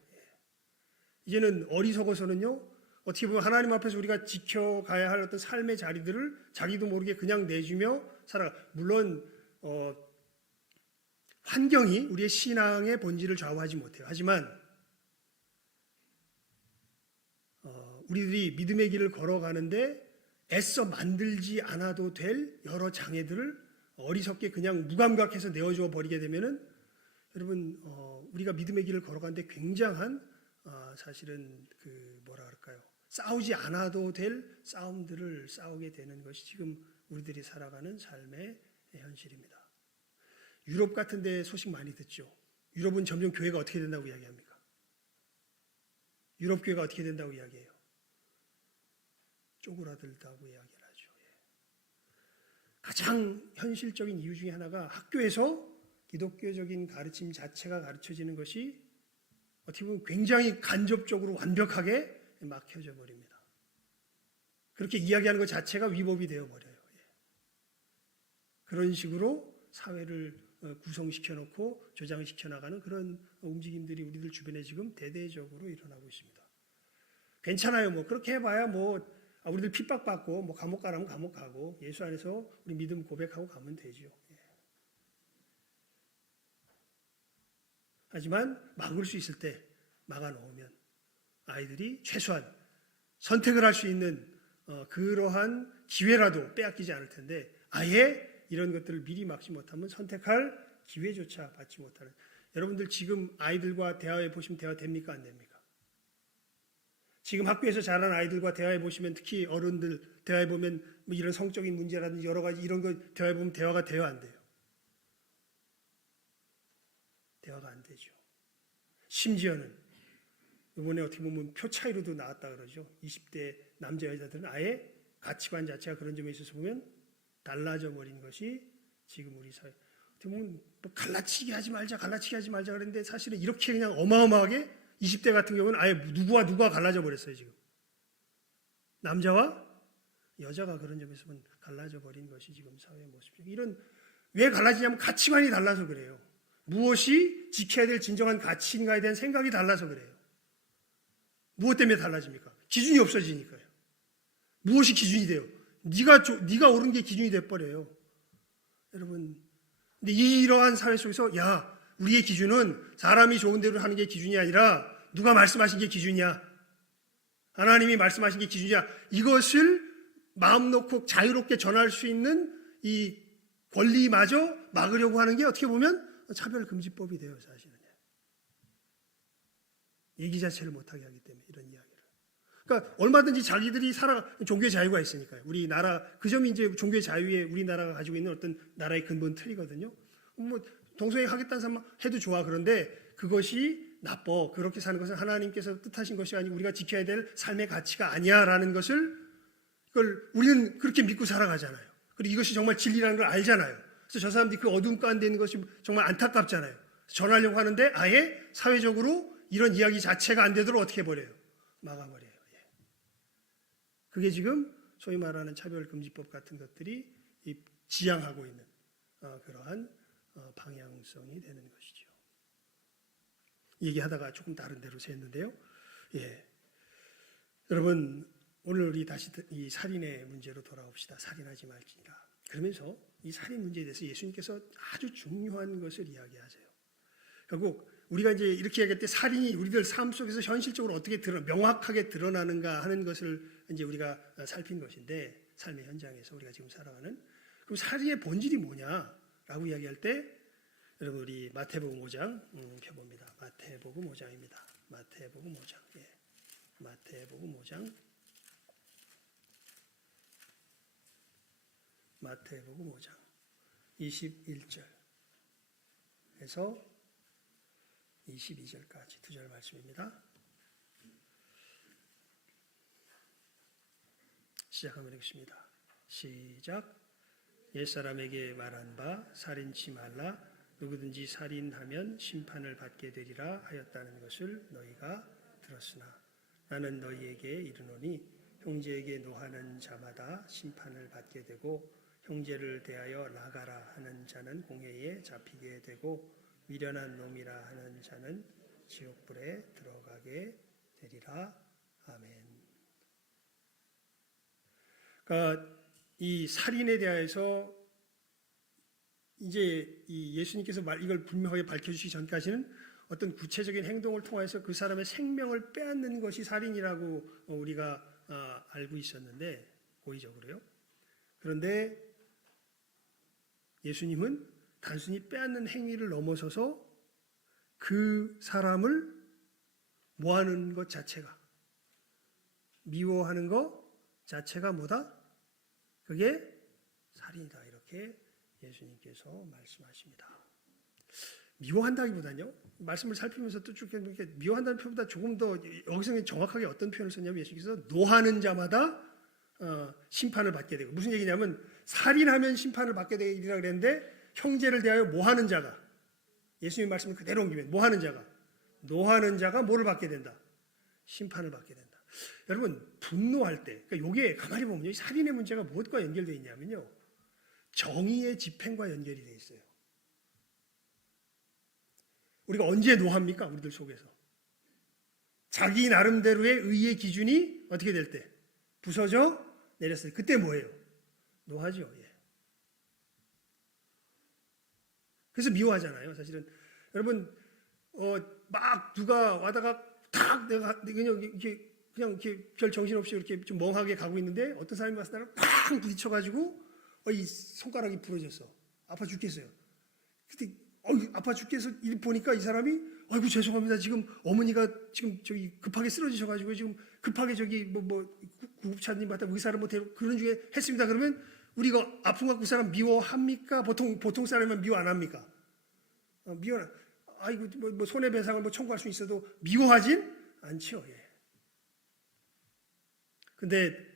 이제는 어리석어서는요 어떻게 보면 하나님 앞에서 우리가 지켜가야 할 어떤 삶의 자리들을 자기도 모르게 그냥 내주며 살아가. 물론 환경이 우리의 신앙의 본질을 좌우하지 못해요. 하지만 우리들이 믿음의 길을 걸어가는데 애써 만들지 않아도 될 여러 장애들을 어리석게 그냥 무감각해서 내어줘 버리게 되면은 여러분 우리가 믿음의 길을 걸어가는데 굉장한 사실은 그 뭐라 그럴까요? 싸우지 않아도 될 싸움들을 싸우게 되는 것이 지금 우리들이 살아가는 삶의 현실입니다. 유럽 같은 데 소식 많이 듣죠. 유럽은 점점 교회가 어떻게 된다고 이야기합니까? 유럽 교회가 어떻게 된다고 이야기해요? 쪼그라들다고 이야기를 하죠. 가장 현실적인 이유 중에 하나가 학교에서 기독교적인 가르침 자체가 가르쳐지는 것이 어떻게 보면 굉장히 간접적으로 완벽하게 막혀져 버립니다. 그렇게 이야기하는 것 자체가 위법이 되어 버려요. 그런 식으로 사회를 구성시켜 놓고 조장시켜 나가는 그런 움직임들이 우리들 주변에 지금 대대적으로 일어나고 있습니다. 괜찮아요. 뭐 그렇게 해봐야 뭐 우리들 핍박받고 뭐 감옥 가라면 감옥 가고 예수 안에서 우리 믿음 고백하고 가면 되죠. 하지만 막을 수 있을 때 막아 놓으면 아이들이 최소한 선택을 할 수 있는 그러한 기회라도 빼앗기지 않을 텐데 아예 이런 것들을 미리 막지 못하면 선택할 기회조차 받지 못하는 여러분들 지금 아이들과 대화해 보시면 대화 됩니까? 안 됩니까? 지금 학교에서 자란 아이들과 대화해 보시면 특히 어른들 대화해 보면 뭐 이런 성적인 문제라든지 여러 가지 이런 거 대화해 보면 대화가 돼요? 안 돼요? 대화가 안 되죠. 심지어는 이번에 어떻게 보면 표 차이로도 나왔다 그러죠. 20대 남자 여자들은 아예 가치관 자체가 그런 점에 있어서 보면 달라져 버린 것이 지금 우리 사회. 어떻게 보면 뭐 갈라치기 하지 말자 그랬는데 사실은 이렇게 그냥 어마어마하게 20대 같은 경우는 아예 누구와 누가 갈라져 버렸어요 지금. 남자와 여자가 그런 점에서 보면 갈라져 버린 것이 지금 사회의 모습이죠. 이런 왜 갈라지냐면 가치관이 달라서 그래요. 무엇이 지켜야 될 진정한 가치인가에 대한 생각이 달라서 그래요. 무엇 때문에 달라집니까? 기준이 없어지니까요. 무엇이 기준이 돼요? 네가 옳은 게 기준이 돼버려요. 여러분, 근데 이러한 사회 속에서 우리의 기준은 사람이 좋은 대로 하는 게 기준이 아니라 누가 말씀하신 게 기준이야. 하나님이 말씀하신 게 기준이야. 이것을 마음 놓고 자유롭게 전할 수 있는 이 권리마저 막으려고 하는 게 어떻게 보면 차별금지법이 돼요, 사실은. 얘기 자체를 못하게 하기 때문에 이런 이야기를. 그러니까 얼마든지 자기들이 종교의 자유가 있으니까요. 우리나라 그 점이 이제 종교의 자유에 우리나라가 가지고 있는 어떤 나라의 근본 틀이거든요. 뭐 동성애 하겠다는 사람 해도 좋아. 그런데 그것이 나빠. 그렇게 사는 것은 하나님께서 뜻하신 것이 아니고 우리가 지켜야 될 삶의 가치가 아니야라는 것을 그걸 우리는 그렇게 믿고 살아가잖아요. 그리고 이것이 정말 진리라는 걸 알잖아요. 그래서 저 사람들이 그 어두운 가운데 있는 것이 정말 안타깝잖아요. 전하려고 하는데 아예 사회적으로 이런 이야기 자체가 안 되도록 어떻게 해버려요? 막아버려요. 그게 지금 소위 말하는 차별금지법 같은 것들이 지향하고 있는 그러한 방향성이 되는 것이죠. 얘기하다가 조금 다른 데로 새는데요. 여러분 오늘 우리 다시 이 살인의 문제로 돌아옵시다. 살인하지 말지니라. 그러면서 이 살인 문제에 대해서 예수님께서 아주 중요한 것을 이야기하세요. 결국 우리가 이제 이렇게 얘기할 때 살인이 우리들 삶 속에서 현실적으로 어떻게 명확하게 드러나는가 하는 것을 이제 우리가 살핀 것인데 삶의 현장에서 우리가 지금 살아가는 그럼 살인의 본질이 뭐냐라고 이야기할 때 여러분 우리 마태복음 5장 펴봅니다. 마태복음 5장입니다. 마태복음 5장. 마태복음 5장. 마태복음 5장 21절에서 22절까지 두 절 말씀입니다. 시작하면 읽습니다. 시작. 옛사람에게 말한 바 살인치 말라 누구든지 살인하면 심판을 받게 되리라 하였다는 것을 너희가 들었으나 나는 너희에게 이르노니 형제에게 노하는 자마다 심판을 받게 되고 형제를 대하여 나가라 하는 자는 공회에 잡히게 되고 미련한 놈이라 하는 자는 지옥불에 들어가게 되리라. 아멘. 그러니까 이 살인에 대해서 이제 이 예수님께서 이걸 분명하게 밝혀주시기 전까지는 어떤 구체적인 행동을 통해서 그 사람의 생명을 빼앗는 것이 살인이라고 우리가 알고 있었는데 고의적으로요. 그런데 예수님은 단순히 빼앗는 행위를 넘어서서 그 사람을 모하는 것 자체가, 미워하는 것 자체가 뭐다? 그게 살인이다. 이렇게 예수님께서 말씀하십니다. 미워한다기보다는요, 말씀을 살피면서 또 쭉 이렇게 미워한다는 표현보다 조금 더 여기서 정확하게 어떤 표현을 썼냐면 예수님께서 노하는 자마다 심판을 받게 되고, 무슨 얘기냐면 살인하면 심판을 받게 되리라 그랬는데 형제를 대하여 모하는 자가, 예수님 말씀을 그대로 옮기면 모하는 자가, 노하는 자가 뭐를 받게 된다? 심판을 받게 된다. 여러분 분노할 때, 그러니까 이게 가만히 보면 이 살인의 문제가 무엇과 연결되어 있냐면요, 정의의 집행과 연결이 되어 있어요. 우리가 언제 노합니까? 우리들 속에서 자기 나름대로의 의의 기준이 어떻게 될 때? 부서져 내렸어요. 그때 뭐예요? 노하죠. 예. 그래서 미워하잖아요. 사실은 여러분 막 누가 와다가 탁 내가 그냥 이렇게 별 정신 없이 이렇게 좀 멍하게 가고 있는데 어떤 사람이 와서 나를 팍 부딪혀가지고 이 손가락이 부러졌어. 아파 죽겠어요. 근데 아파 죽겠어. 보니까 이 사람이 아이고 죄송합니다. 지금 어머니가 지금 저기 급하게 쓰러지셔가지고 지금 급하게 저기 뭐 구급차님 받다 의사를 뭐 그런 중에 했습니다. 그러면 우리가 아픈 거 그 사람 미워합니까? 보통 사람은 미워 안 합니까? 미워. 아이고 뭐 손해배상을 뭐 청구할 수 있어도 미워하진 않죠. 예. 근데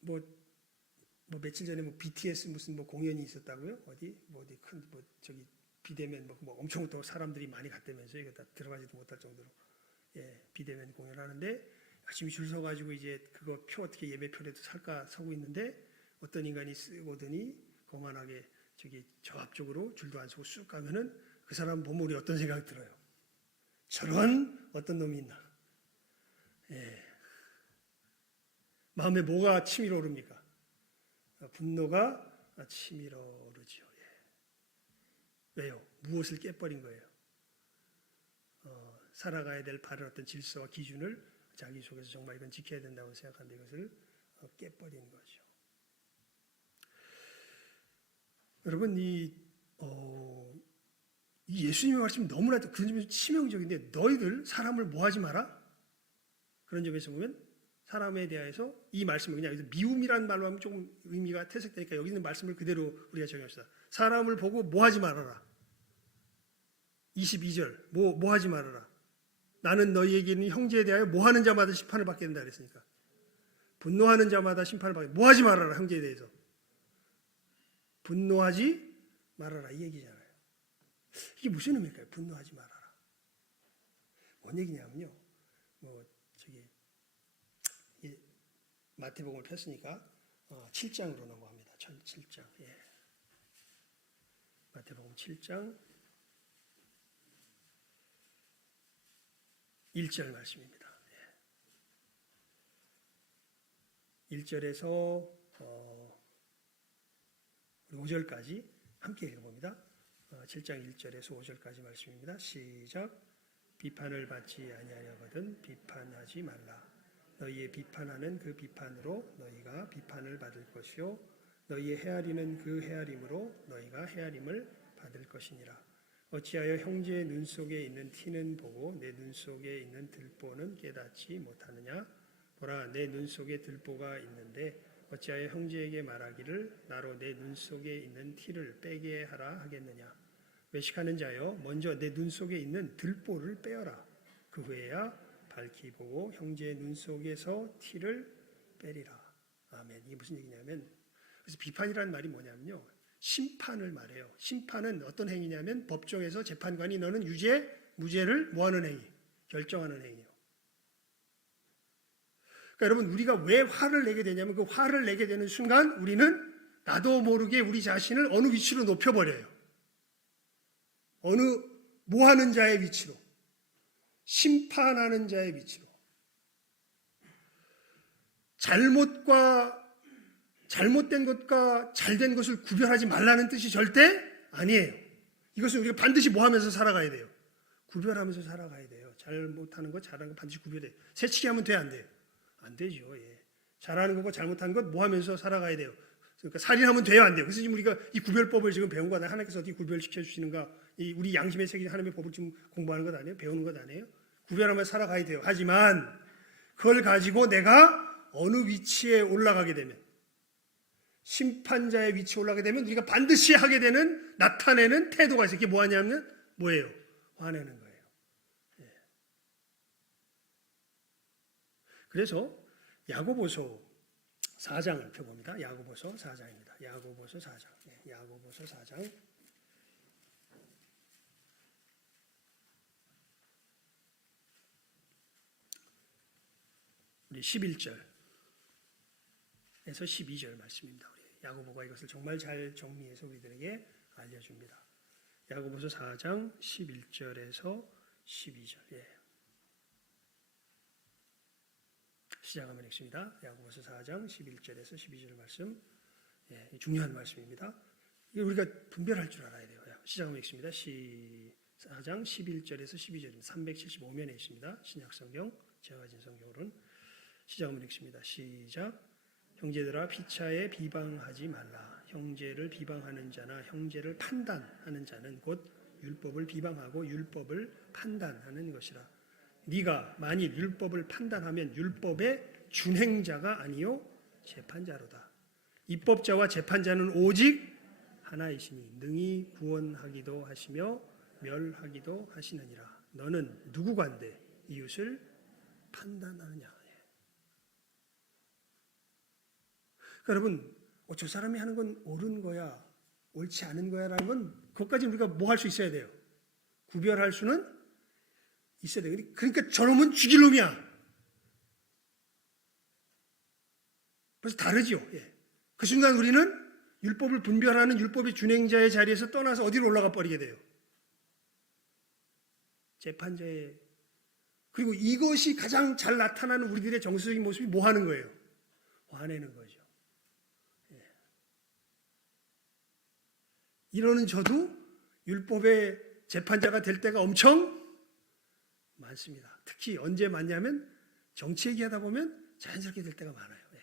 뭐 며칠 전에 뭐 BTS 무슨 뭐 공연이 있었다고요? 어디 큰 저기 비대면 뭐 엄청 또 사람들이 많이 갔다면서 이거 다 들어가지도 못할 정도로 예, 비대면 공연하는데 열심히 줄 서가지고 이제 그거 표 어떻게 예매표라도 살까 서고 있는데 어떤 인간이 쓱 오더니 거만하게 저기 저 앞쪽으로 줄도 안 서고 쑥 가면은 그 사람 보면 우리 어떤 생각이 들어요? 저런 어떤 놈이 있나? 예. 마음에 뭐가 치밀어 오릅니까? 분노가 치밀어 오르지요. 예. 왜요? 무엇을 깨버린 거예요? 살아가야 될 바른 어떤 질서와 기준을 자기 속에서 정말 이건 지켜야 된다고 생각하는데 이것을 깨버린 거죠. 여러분 이 예수님의 말씀이 너무나 그런 점에서 치명적인데 너희들 사람을 뭐하지 마라? 그런 점에서 보면 사람에 대해서 이 말씀을 그냥 여기서 미움이라는 말로 하면 조금 의미가 퇴색되니까 여기 있는 말씀을 그대로 우리가 적용합시다. 사람을 보고 뭐하지 말아라. 22절 뭐하지 말아라. 나는 너희에게는 형제에 대하여 뭐하는 자마다 심판을 받게 된다 그랬으니까 분노하는 자마다 심판을 받게 뭐하지 말아라. 형제에 대해서 분노하지 말아라 이 얘기잖아요. 이게 무슨 의미일까요? 분노하지 말아라. 뭔 얘기냐면요. 마태복음을 폈으니까 7장으로 넘어갑니다. 7장. 예. 마태복음 7장 1절 말씀입니다. 예. 1절에서 5절까지 함께 읽어봅니다. 7장 1절에서 5절까지 말씀입니다. 시작. 비판을 받지 아니하려거든 비판하지 말라. 너희의 비판하는 그 비판으로 너희가 비판을 받을 것이요 너희의 헤아리는 그 헤아림으로 너희가 헤아림을 받을 것이니라. 어찌하여 형제의 눈 속에 있는 티는 보고 내 눈 속에 있는 들보는 깨닫지 못하느냐? 보라, 내 눈 속에 들보가 있는데 어찌하여 형제에게 말하기를 나로 내 눈 속에 있는 티를 빼게 하라 하겠느냐? 외식하는 자여, 먼저 내 눈 속에 있는 들보를 빼어라. 그 후에야 밝히 보고 형제의 눈 속에서 티를 빼리라. 아멘. 이게 무슨 얘기냐면, 그래서 비판이라는 말이 뭐냐면요, 심판을 말해요. 심판은 어떤 행위냐면 법정에서 재판관이 너는 유죄, 무죄를 뭐하는 행위? 결정하는 행위예요. 그러니까 여러분 우리가 왜 화를 내게 되냐면 그 화를 내게 되는 순간 우리는 나도 모르게 우리 자신을 어느 위치로 높여버려요. 어느 모하는 자의 위치로. 심판하는 자의 위치로. 잘못된 것과 잘된 것을 구별하지 말라는 뜻이 절대 아니에요. 이것은 우리가 반드시 뭐 하면서 살아가야 돼요? 구별하면서 살아가야 돼요. 잘못하는 거, 잘하는 거 반드시 구별해요. 새치기 하면 돼, 안 돼요? 안 되죠. 예. 잘하는 거고 잘못한 것 뭐 하면서 살아가야 돼요. 그러니까 살인하면 돼요, 안 돼요? 그래서 지금 우리가 이 구별법을 지금 배운 거다. 하나님께서 어떻게 구별시켜 주시는가? 이 우리 양심의 세계 하나님의 법을 지금 공부하는 것 아니에요? 배우는 것 아니에요? 구별하면 살아가야 돼요. 하지만 그걸 가지고 내가 어느 위치에 올라가게 되면, 심판자의 위치에 올라가게 되면 우리가 반드시 하게 되는, 나타내는 태도가 있어요. 이게 뭐하냐면 뭐예요? 화내는 거예요. 예. 그래서 야고보서 4장을 펴봅니다. 야고보서 4장입니다. 야고보서 4장. 예, 야고보서 4장. 우리 11절에서 12절 말씀입니다. 우리 야고보가 이것을 정말 잘 정리해서 우리들에게 알려줍니다. 야고보서 4장 11절에서 12절. 예. 시작하면 읽습니다. 야고보서 4장 11절에서 12절 말씀. 예, 중요한 말씀입니다. 이거 우리가 분별할 줄 알아야 돼요. 시작하면 읽습니다. 4장 11절에서 12절입니다. 375면에 있습니다. 신약성경, 제가 가진 성경으로는. 시작하면 읽습니다. 시작. 형제들아 피차에 비방하지 말라. 형제를 비방하는 자나 형제를 판단하는 자는 곧 율법을 비방하고 율법을 판단하는 것이라. 네가 만일 율법을 판단하면 율법의 준행자가 아니요 재판자로다. 입법자와 재판자는 오직 하나이시니 능히 구원하기도 하시며 멸하기도 하시느니라. 너는 누구간데 이웃을 판단하느냐. 여러분, 저 사람이 하는 건 옳은 거야, 옳지 않은 거야라는 건 그것까지 우리가 뭐 할 수 있어야 돼요. 구별할 수는 있어야 돼요. 그러니까 저놈은 죽일 놈이야. 그래서 다르죠. 예. 그 순간 우리는 율법을 분별하는 율법의 준행자의 자리에서 떠나서 어디로 올라가 버리게 돼요. 재판자의. 그리고 이것이 가장 잘 나타나는 우리들의 정서적인 모습이 뭐 하는 거예요? 화내는 거죠. 이러는 저도 율법의 재판자가 될 때가 엄청 많습니다. 특히 언제 많냐면 정치 얘기하다 보면 자연스럽게 될 때가 많아요. 예.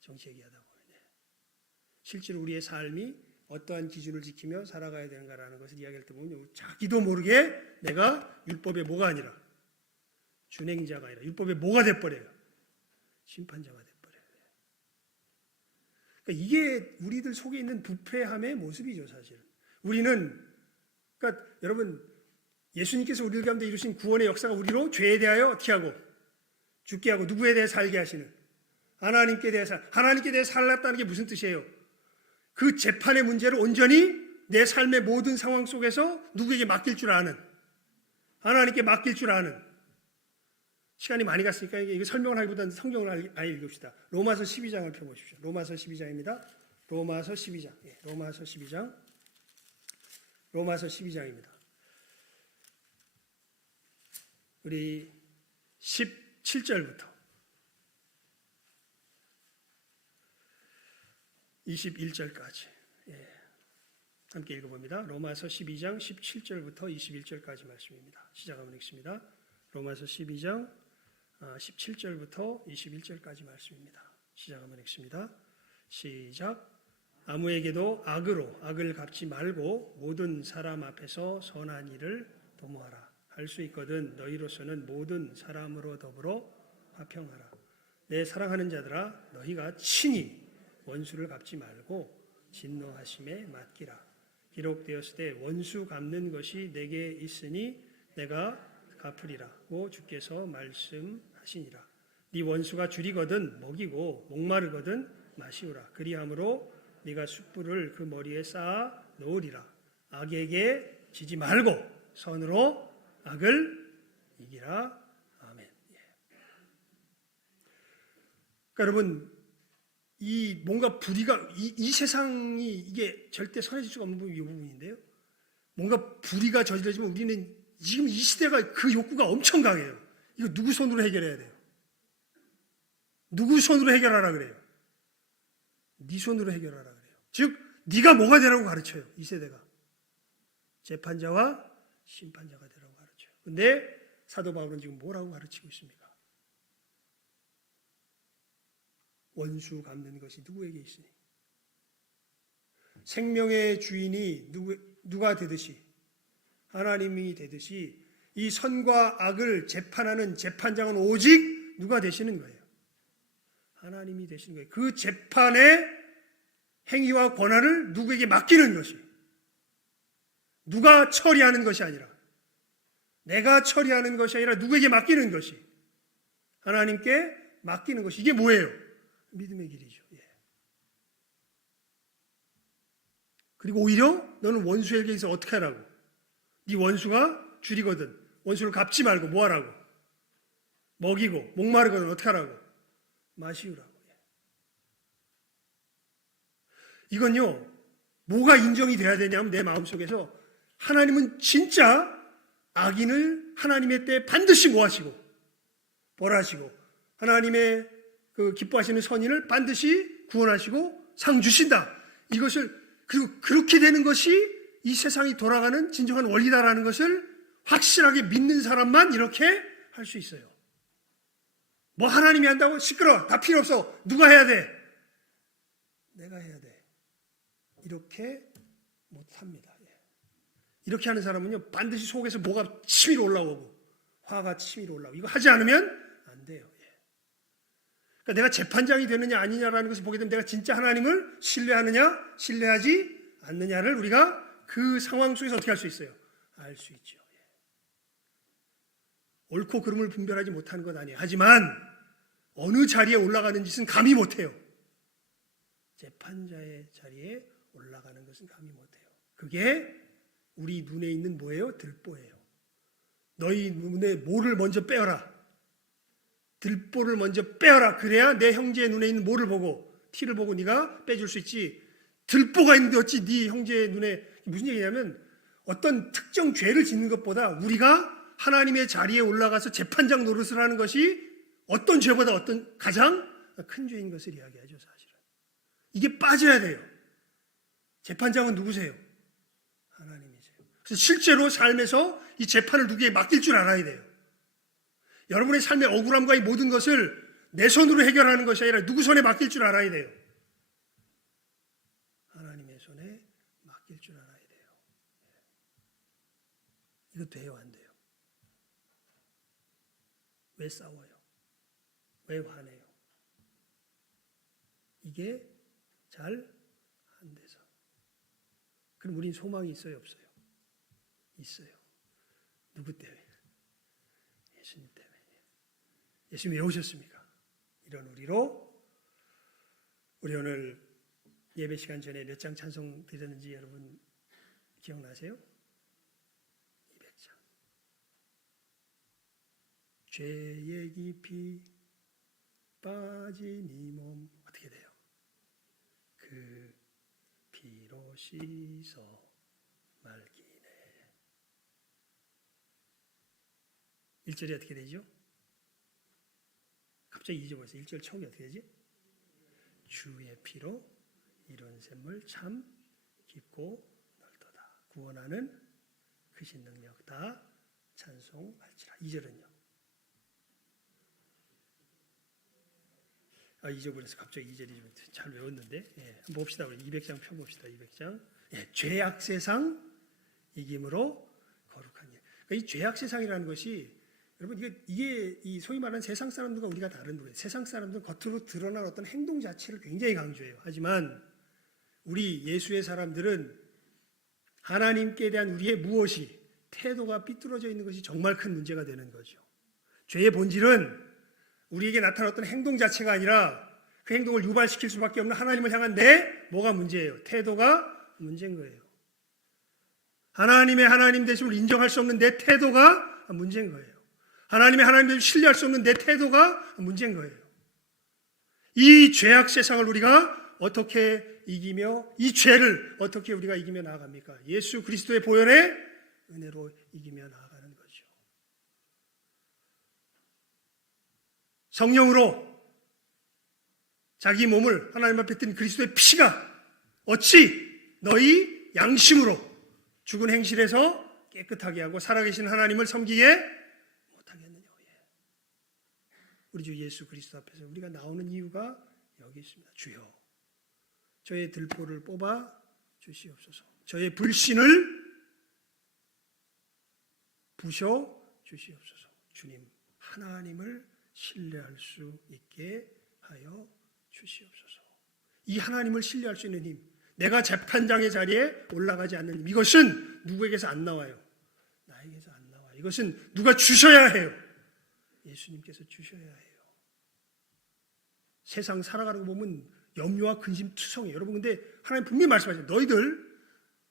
정치 얘기하다 보면. 예. 실제로 우리의 삶이 어떠한 기준을 지키며 살아가야 되는가라는 것을 이야기할 때 보면 자기도 모르게 내가 율법의 뭐가 아니라 준행자가 아니라 율법의 뭐가 돼버려요. 심판자가 돼버려요. 그러니까 이게 우리들 속에 있는 부패함의 모습이죠, 사실. 우리는, 그러니까 여러분, 예수님께서 우리들 가운데 이루신 구원의 역사가 우리로 죄에 대하여 어떻게 하고 죽게 하고 누구에 대해 살게 하시는 하나님께 대해 하나님께 대해 살았다는 게 무슨 뜻이에요? 그 재판의 문제를 온전히 내 삶의 모든 상황 속에서 누구에게 맡길 줄 아는, 하나님께 맡길 줄 아는. 시간이 많이 갔으니까 이거 설명을 하기보다는 성경을 아예 읽읍시다. 로마서 12장을 펴보십시오. 로마서 12장입니다. 로마서 12장. 예, 로마서 12장. 로마서 12장입니다. 우리 17절부터 21절까지. 예, 함께 읽어봅니다. 로마서 12장 17절부터 21절까지 말씀입니다. 시작하면 읽습니다. 로마서 12장 17절부터 21절까지 말씀입니다. 시작하면 읽습니다. 시작. 아무에게도 악으로 악을 갚지 말고 모든 사람 앞에서 선한 일을 도모하라. 할 수 있거든 너희로서는 모든 사람으로 더불어 화평하라. 내 사랑하는 자들아, 너희가 친히 원수를 갚지 말고 진노하심에 맡기라. 기록되었으되 원수 갚는 것이 내게 있으니 내가 갚으리라고 주께서 말씀하시니라. 네 원수가 줄이거든 먹이고 목마르거든 마시우라. 그리함으로 네가 숯불을 그 머리에 쌓아 놓으리라. 악에게 지지 말고 선으로 악을 이기라. 아멘. 예. 그러니까 여러분, 이 뭔가 불의가 이 세상이 이게 절대 선해질 수가 없는 부분이 이 부분인데요. 뭔가 불의가 저질러지면 우리는 지금 이 시대가 그 욕구가 엄청 강해요. 이거 누구 손으로 해결해야 돼요? 누구 손으로 해결하라 그래요? 네 손으로 해결하라 그래요. 즉 네가 뭐가 되라고 가르쳐요. 이 세대가 재판자와 심판자가 되라고 가르쳐요. 근데 사도 바울은 지금 뭐라고 가르치고 있습니까? 원수 갚는 것이 누구에게 있으니? 생명의 주인이 누가 되듯이 하나님이 되듯이 이 선과 악을 재판하는 재판장은 오직 누가 되시는 거예요? 하나님이 되시는 거예요. 그 재판의 행위와 권한을 누구에게 맡기는 것이, 누가 처리하는 것이 아니라, 내가 처리하는 것이 아니라 누구에게 맡기는 것이, 하나님께 맡기는 것이, 이게 뭐예요? 믿음의 길이죠. 예. 그리고 오히려 너는 원수에게서 어떻게 하라고? 네 원수가 줄이거든 원수를 갚지 말고 뭐 하라고? 먹이고 목마르거든 어떻게 하라고? 마시우라고. 이건요, 뭐가 인정이 돼야 되냐면 내 마음속에서 하나님은 진짜 악인을 하나님의 때에 반드시 모하시고 벌하시고 하나님의 그 기뻐하시는 선인을 반드시 구원하시고 상 주신다. 이것을, 그리고 그렇게 되는 것이 이 세상이 돌아가는 진정한 원리다라는 것을 확실하게 믿는 사람만 이렇게 할 수 있어요. 뭐 하나님이 한다고? 시끄러워. 다 필요 없어. 누가 해야 돼? 내가 해야 돼. 이렇게 못합니다. 이렇게 하는 사람은요, 반드시 속에서 뭐가 치밀어 올라오고 화가 치밀어 올라오고, 이거 하지 않으면 안 돼요. 그러니까 내가 재판장이 되느냐 아니냐라는 것을 보게 되면 내가 진짜 하나님을 신뢰하느냐 신뢰하지 않느냐를 우리가 그 상황 속에서 어떻게 할 수 있어요? 알 수 있죠. 옳고 그름을 분별하지 못하는 것 아니에요. 하지만 어느 자리에 올라가는 짓은 감히 못해요. 재판자의 자리에 올라가는 것은 감히 못해요. 그게 우리 눈에 있는 뭐예요? 들보예요. 너희 눈에 뭐를 먼저 빼어라. 들보를 먼저 빼어라. 그래야 내 형제의 눈에 있는 뭐를 보고, 티를 보고 네가 빼줄 수 있지. 들보가 있는데 어찌 네 형제의 눈에, 무슨 얘기냐면 어떤 특정 죄를 짓는 것보다 우리가 하나님의 자리에 올라가서 재판장 노릇을 하는 것이 어떤 죄보다 어떤 가장 큰 죄인 것을 이야기하죠. 사실은 이게 빠져야 돼요. 재판장은 누구세요? 하나님이세요. 그래서 실제로 삶에서 이 재판을 누구에게 맡길 줄 알아야 돼요. 여러분의 삶의 억울함과 이 모든 것을 내 손으로 해결하는 것이 아니라 누구 손에 맡길 줄 알아야 돼요. 하나님의 손에 맡길 줄 알아야 돼요. 이거 돼요, 안 돼요? 왜 싸워요? 왜 화내요? 이게 잘 안 돼서. 그럼 우린 소망이 있어요, 없어요? 있어요. 누구 때문에? 예수님 때문에. 예수님이 왜 오셨습니까? 이런 우리로, 우리 오늘 예배 시간 전에 몇 장 찬송 드렸는지 여러분 기억나세요? 200장. 죄에 깊이 빠진 이 몸 어떻게 돼요? 그 피로 씻어 말기네. 1절이 어떻게 되죠? 갑자기 잊어버렸어요. 1절 처음이 어떻게 되지? 주의 피로 이룬 샘물 참 깊고 넓도다. 구원하는 크신 능력 다 찬송할지라. 2절은요? 잊어버려서 갑자기 2절이 잘 외웠는데, 한번 봅시다. 우리 200장 펴봅시다. 200장. 죄악 세상 이김으로 거룩한 일. 그러니까 이 죄악 세상이라는 것이, 여러분, 이게 이 소위 말하는 세상 사람들과 우리가 다른 거예요. 세상 사람들은 겉으로 드러난 어떤 행동 자체를 굉장히 강조해요. 하지만 우리 예수의 사람들은 하나님께 대한 우리의 무엇이, 태도가 삐뚤어져 있는 것이 정말 큰 문제가 되는 거죠. 죄의 본질은 우리에게 나타났던 행동 자체가 아니라 그 행동을 유발시킬 수밖에 없는 하나님을 향한 내 뭐가 문제예요? 태도가 문제인 거예요. 하나님의 하나님 되심을 인정할 수 없는 내 태도가 문제인 거예요. 하나님의 하나님 되심을 신뢰할 수 없는 내 태도가 문제인 거예요. 이 죄악 세상을 우리가 어떻게 이기며, 이 죄를 어떻게 우리가 이기며 나아갑니까? 예수 그리스도의 보혈의 은혜로 이기며 나아가는 거죠. 성령으로 자기 몸을 하나님 앞에 뜬 그리스도의 피가 어찌 너희 양심으로 죽은 행실에서 깨끗하게 하고 살아계신 하나님을 섬기게 못하겠느냐. 우리 주 예수 그리스도 앞에서 우리가 나오는 이유가 여기 있습니다. 주여, 저의 들보를 뽑아 주시옵소서. 저의 불신을 부셔 주시옵소서. 주님, 하나님을 신뢰할 수 있게 하여 주시옵소서. 이 하나님을 신뢰할 수 있는 힘, 내가 재판장의 자리에 올라가지 않는 힘, 이것은 누구에게서 안 나와요. 나에게서 안 나와요. 이것은 누가 주셔야 해요. 예수님께서 주셔야 해요. 세상 살아가는 거 보면 염려와 근심 투성이에요. 여러분, 근데 하나님 분명히 말씀하세요. 너희들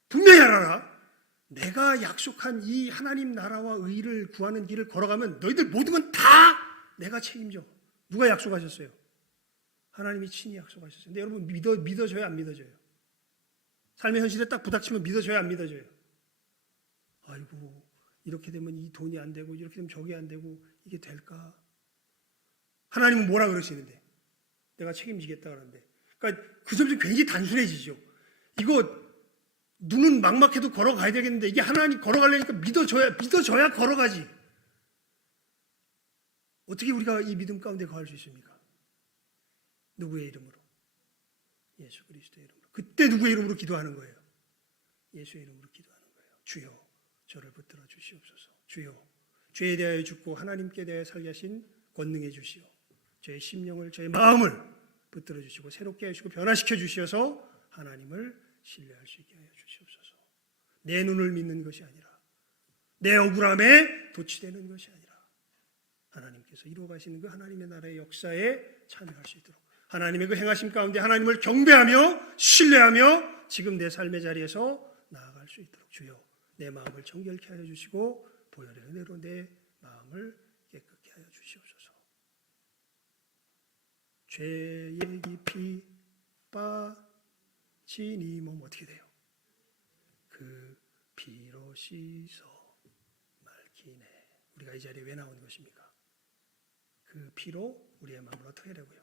분명히 알아라. 내가 약속한 이 하나님 나라와 의를 구하는 길을 걸어가면 너희들 모든 건 다 내가 책임져. 누가 약속하셨어요? 하나님이 친히 약속하셨어요. 근데 여러분 믿어져요, 안 믿어져요? 삶의 현실에 딱 부닥치면 믿어져요, 안 믿어져요? 아이고, 이렇게 되면 이 돈이 안 되고 이렇게 되면 저게 안 되고 이게 될까? 하나님은 뭐라 그러시는데? 내가 책임지겠다 그러는데. 그러니까 그 점에서 굉장히 단순해지죠. 이거 눈은 막막해도 걸어가야 되겠는데 이게 하나님 걸어가려니까 믿어져야 걸어가지. 어떻게 우리가 이 믿음 가운데 거할 수 있습니까? 누구의 이름으로? 예수 그리스도의 이름으로. 그때 누구의 이름으로 기도하는 거예요? 예수의 이름으로 기도하는 거예요. 주여, 저를 붙들어 주시옵소서. 주여, 죄에 대하여 죽고 하나님께 대하여 살게 하신 권능해 주시오. 저의 심령을, 저의 마음을 붙들어 주시고 새롭게 하시고 변화시켜 주시어서 하나님을 신뢰할 수 있게 하여 주시옵소서. 내 눈을 믿는 것이 아니라 내 억울함에 도취되는 것이 아니라 하나님께서 이루어가시는 그 하나님의 나라의 역사에 참여할 수 있도록 하나님의 그 행하심 가운데 하나님을 경배하며 신뢰하며 지금 내 삶의 자리에서 나아갈 수 있도록 주여, 내 마음을 정결케 하여 주시고 보혈의 은혜로 내 마음을 깨끗게 하여 주시옵소서. 죄의 깊이 빠지니 몸 어떻게 돼요? 그 피로 씻어 맑히네. 우리가 이 자리에 왜 나오는 것입니까? 그 피로 우리의 마음을 어떻게 하려고요?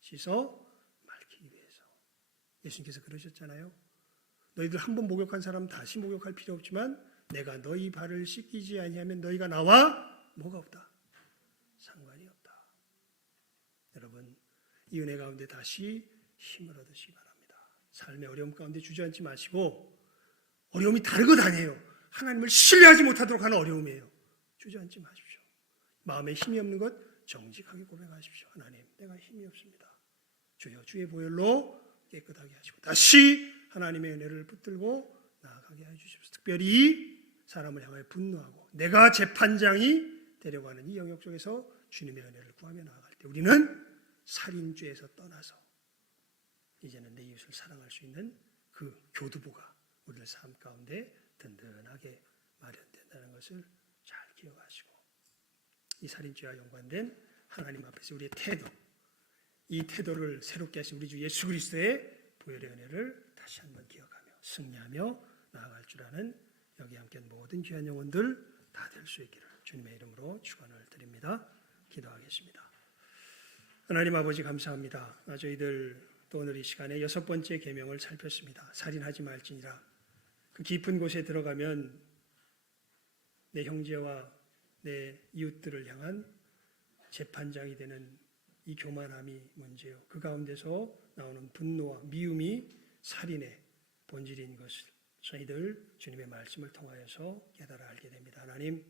씻어 맑히기 위해서. 예수님께서 그러셨잖아요. 너희들 한 번 목욕한 사람 다시 목욕할 필요 없지만 내가 너희 발을 씻기지 아니하면 너희가 나와 뭐가 없다? 상관이 없다. 여러분, 이 은혜 가운데 다시 힘을 얻으시기 바랍니다. 삶의 어려움 가운데 주저앉지 마시고, 어려움이 다르고 다니에요. 하나님을 신뢰하지 못하도록 하는 어려움이에요. 주저앉지 마십시오. 마음에 힘이 없는 것 정직하게 고백하십시오. 하나님, 내가 힘이 없습니다. 주여, 주의 보혈로 깨끗하게 하시고 다시 하나님의 은혜를 붙들고 나아가게 해주십시오. 특별히 사람을 향하여 분노하고 내가 재판장이 되려고 하는 이 영역 속에서 주님의 은혜를 구하며 나아갈 때 우리는 살인죄에서 떠나서 이제는 내 이웃을 사랑할 수 있는 그 교두보가 우리의 삶 가운데 든든하게 마련된다는 것을 잘 기억하시고, 이 살인죄와 연관된 하나님 앞에서 우리의 태도, 이 태도를 새롭게 하신 우리 주 예수 그리스도의 보혈의 은혜를 다시 한번 기억하며 승리하며 나아갈 줄 아는 여기 함께 모든 귀한 영혼들 다 될 수 있기를 주님의 이름으로 축원을 드립니다. 기도하겠습니다. 하나님 아버지, 감사합니다. 저희들 또 오늘 이 시간에 6번째 계명을 살폈습니다. 살인하지 말지니라. 그 깊은 곳에 들어가면 내 형제와 내 이웃들을 향한 재판장이 되는 이 교만함이 문제요. 그 가운데서 나오는 분노와 미움이 살인의 본질인 것을 저희들 주님의 말씀을 통하여서 깨달아 알게 됩니다. 하나님,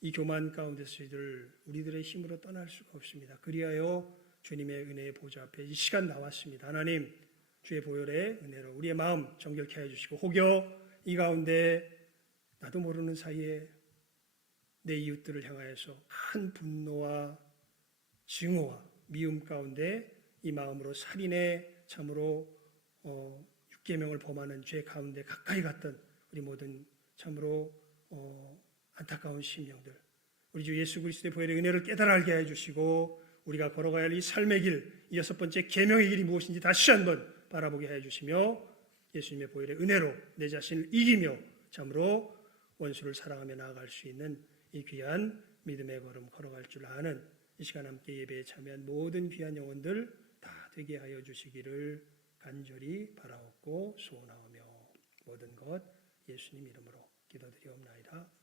이 교만 가운데서 저희들 우리들의 힘으로 떠날 수가 없습니다. 그리하여 주님의 은혜의 보좌 앞에 이 시간 나왔습니다. 하나님, 주의 보혈의 은혜로 우리의 마음 정결케 해주시고 혹여 이 가운데 나도 모르는 사이에 내 이웃들을 향하여서 큰 분노와 증오와 미움 가운데 이 마음으로 살인의 참으로 6계명을 범하는 죄 가운데 가까이 갔던 우리 모든 참으로 안타까운 심령들, 우리 주 예수 그리스도의 보혈의 은혜를 깨달아 알게 해주시고 우리가 걸어가야 할 이 삶의 길, 이 6번째 계명의 길이 무엇인지 다시 한번 바라보게 해주시며 예수님의 보혈의 은혜로 내 자신을 이기며 참으로 원수를 사랑하며 나아갈 수 있는 이 귀한 믿음의 걸음 걸어갈 줄 아는 이 시간 함께 예배에 참여한 모든 귀한 영혼들 다 되게 하여 주시기를 간절히 바라옵고 소원하오며 모든 것 예수님 이름으로 기도드리옵나이다.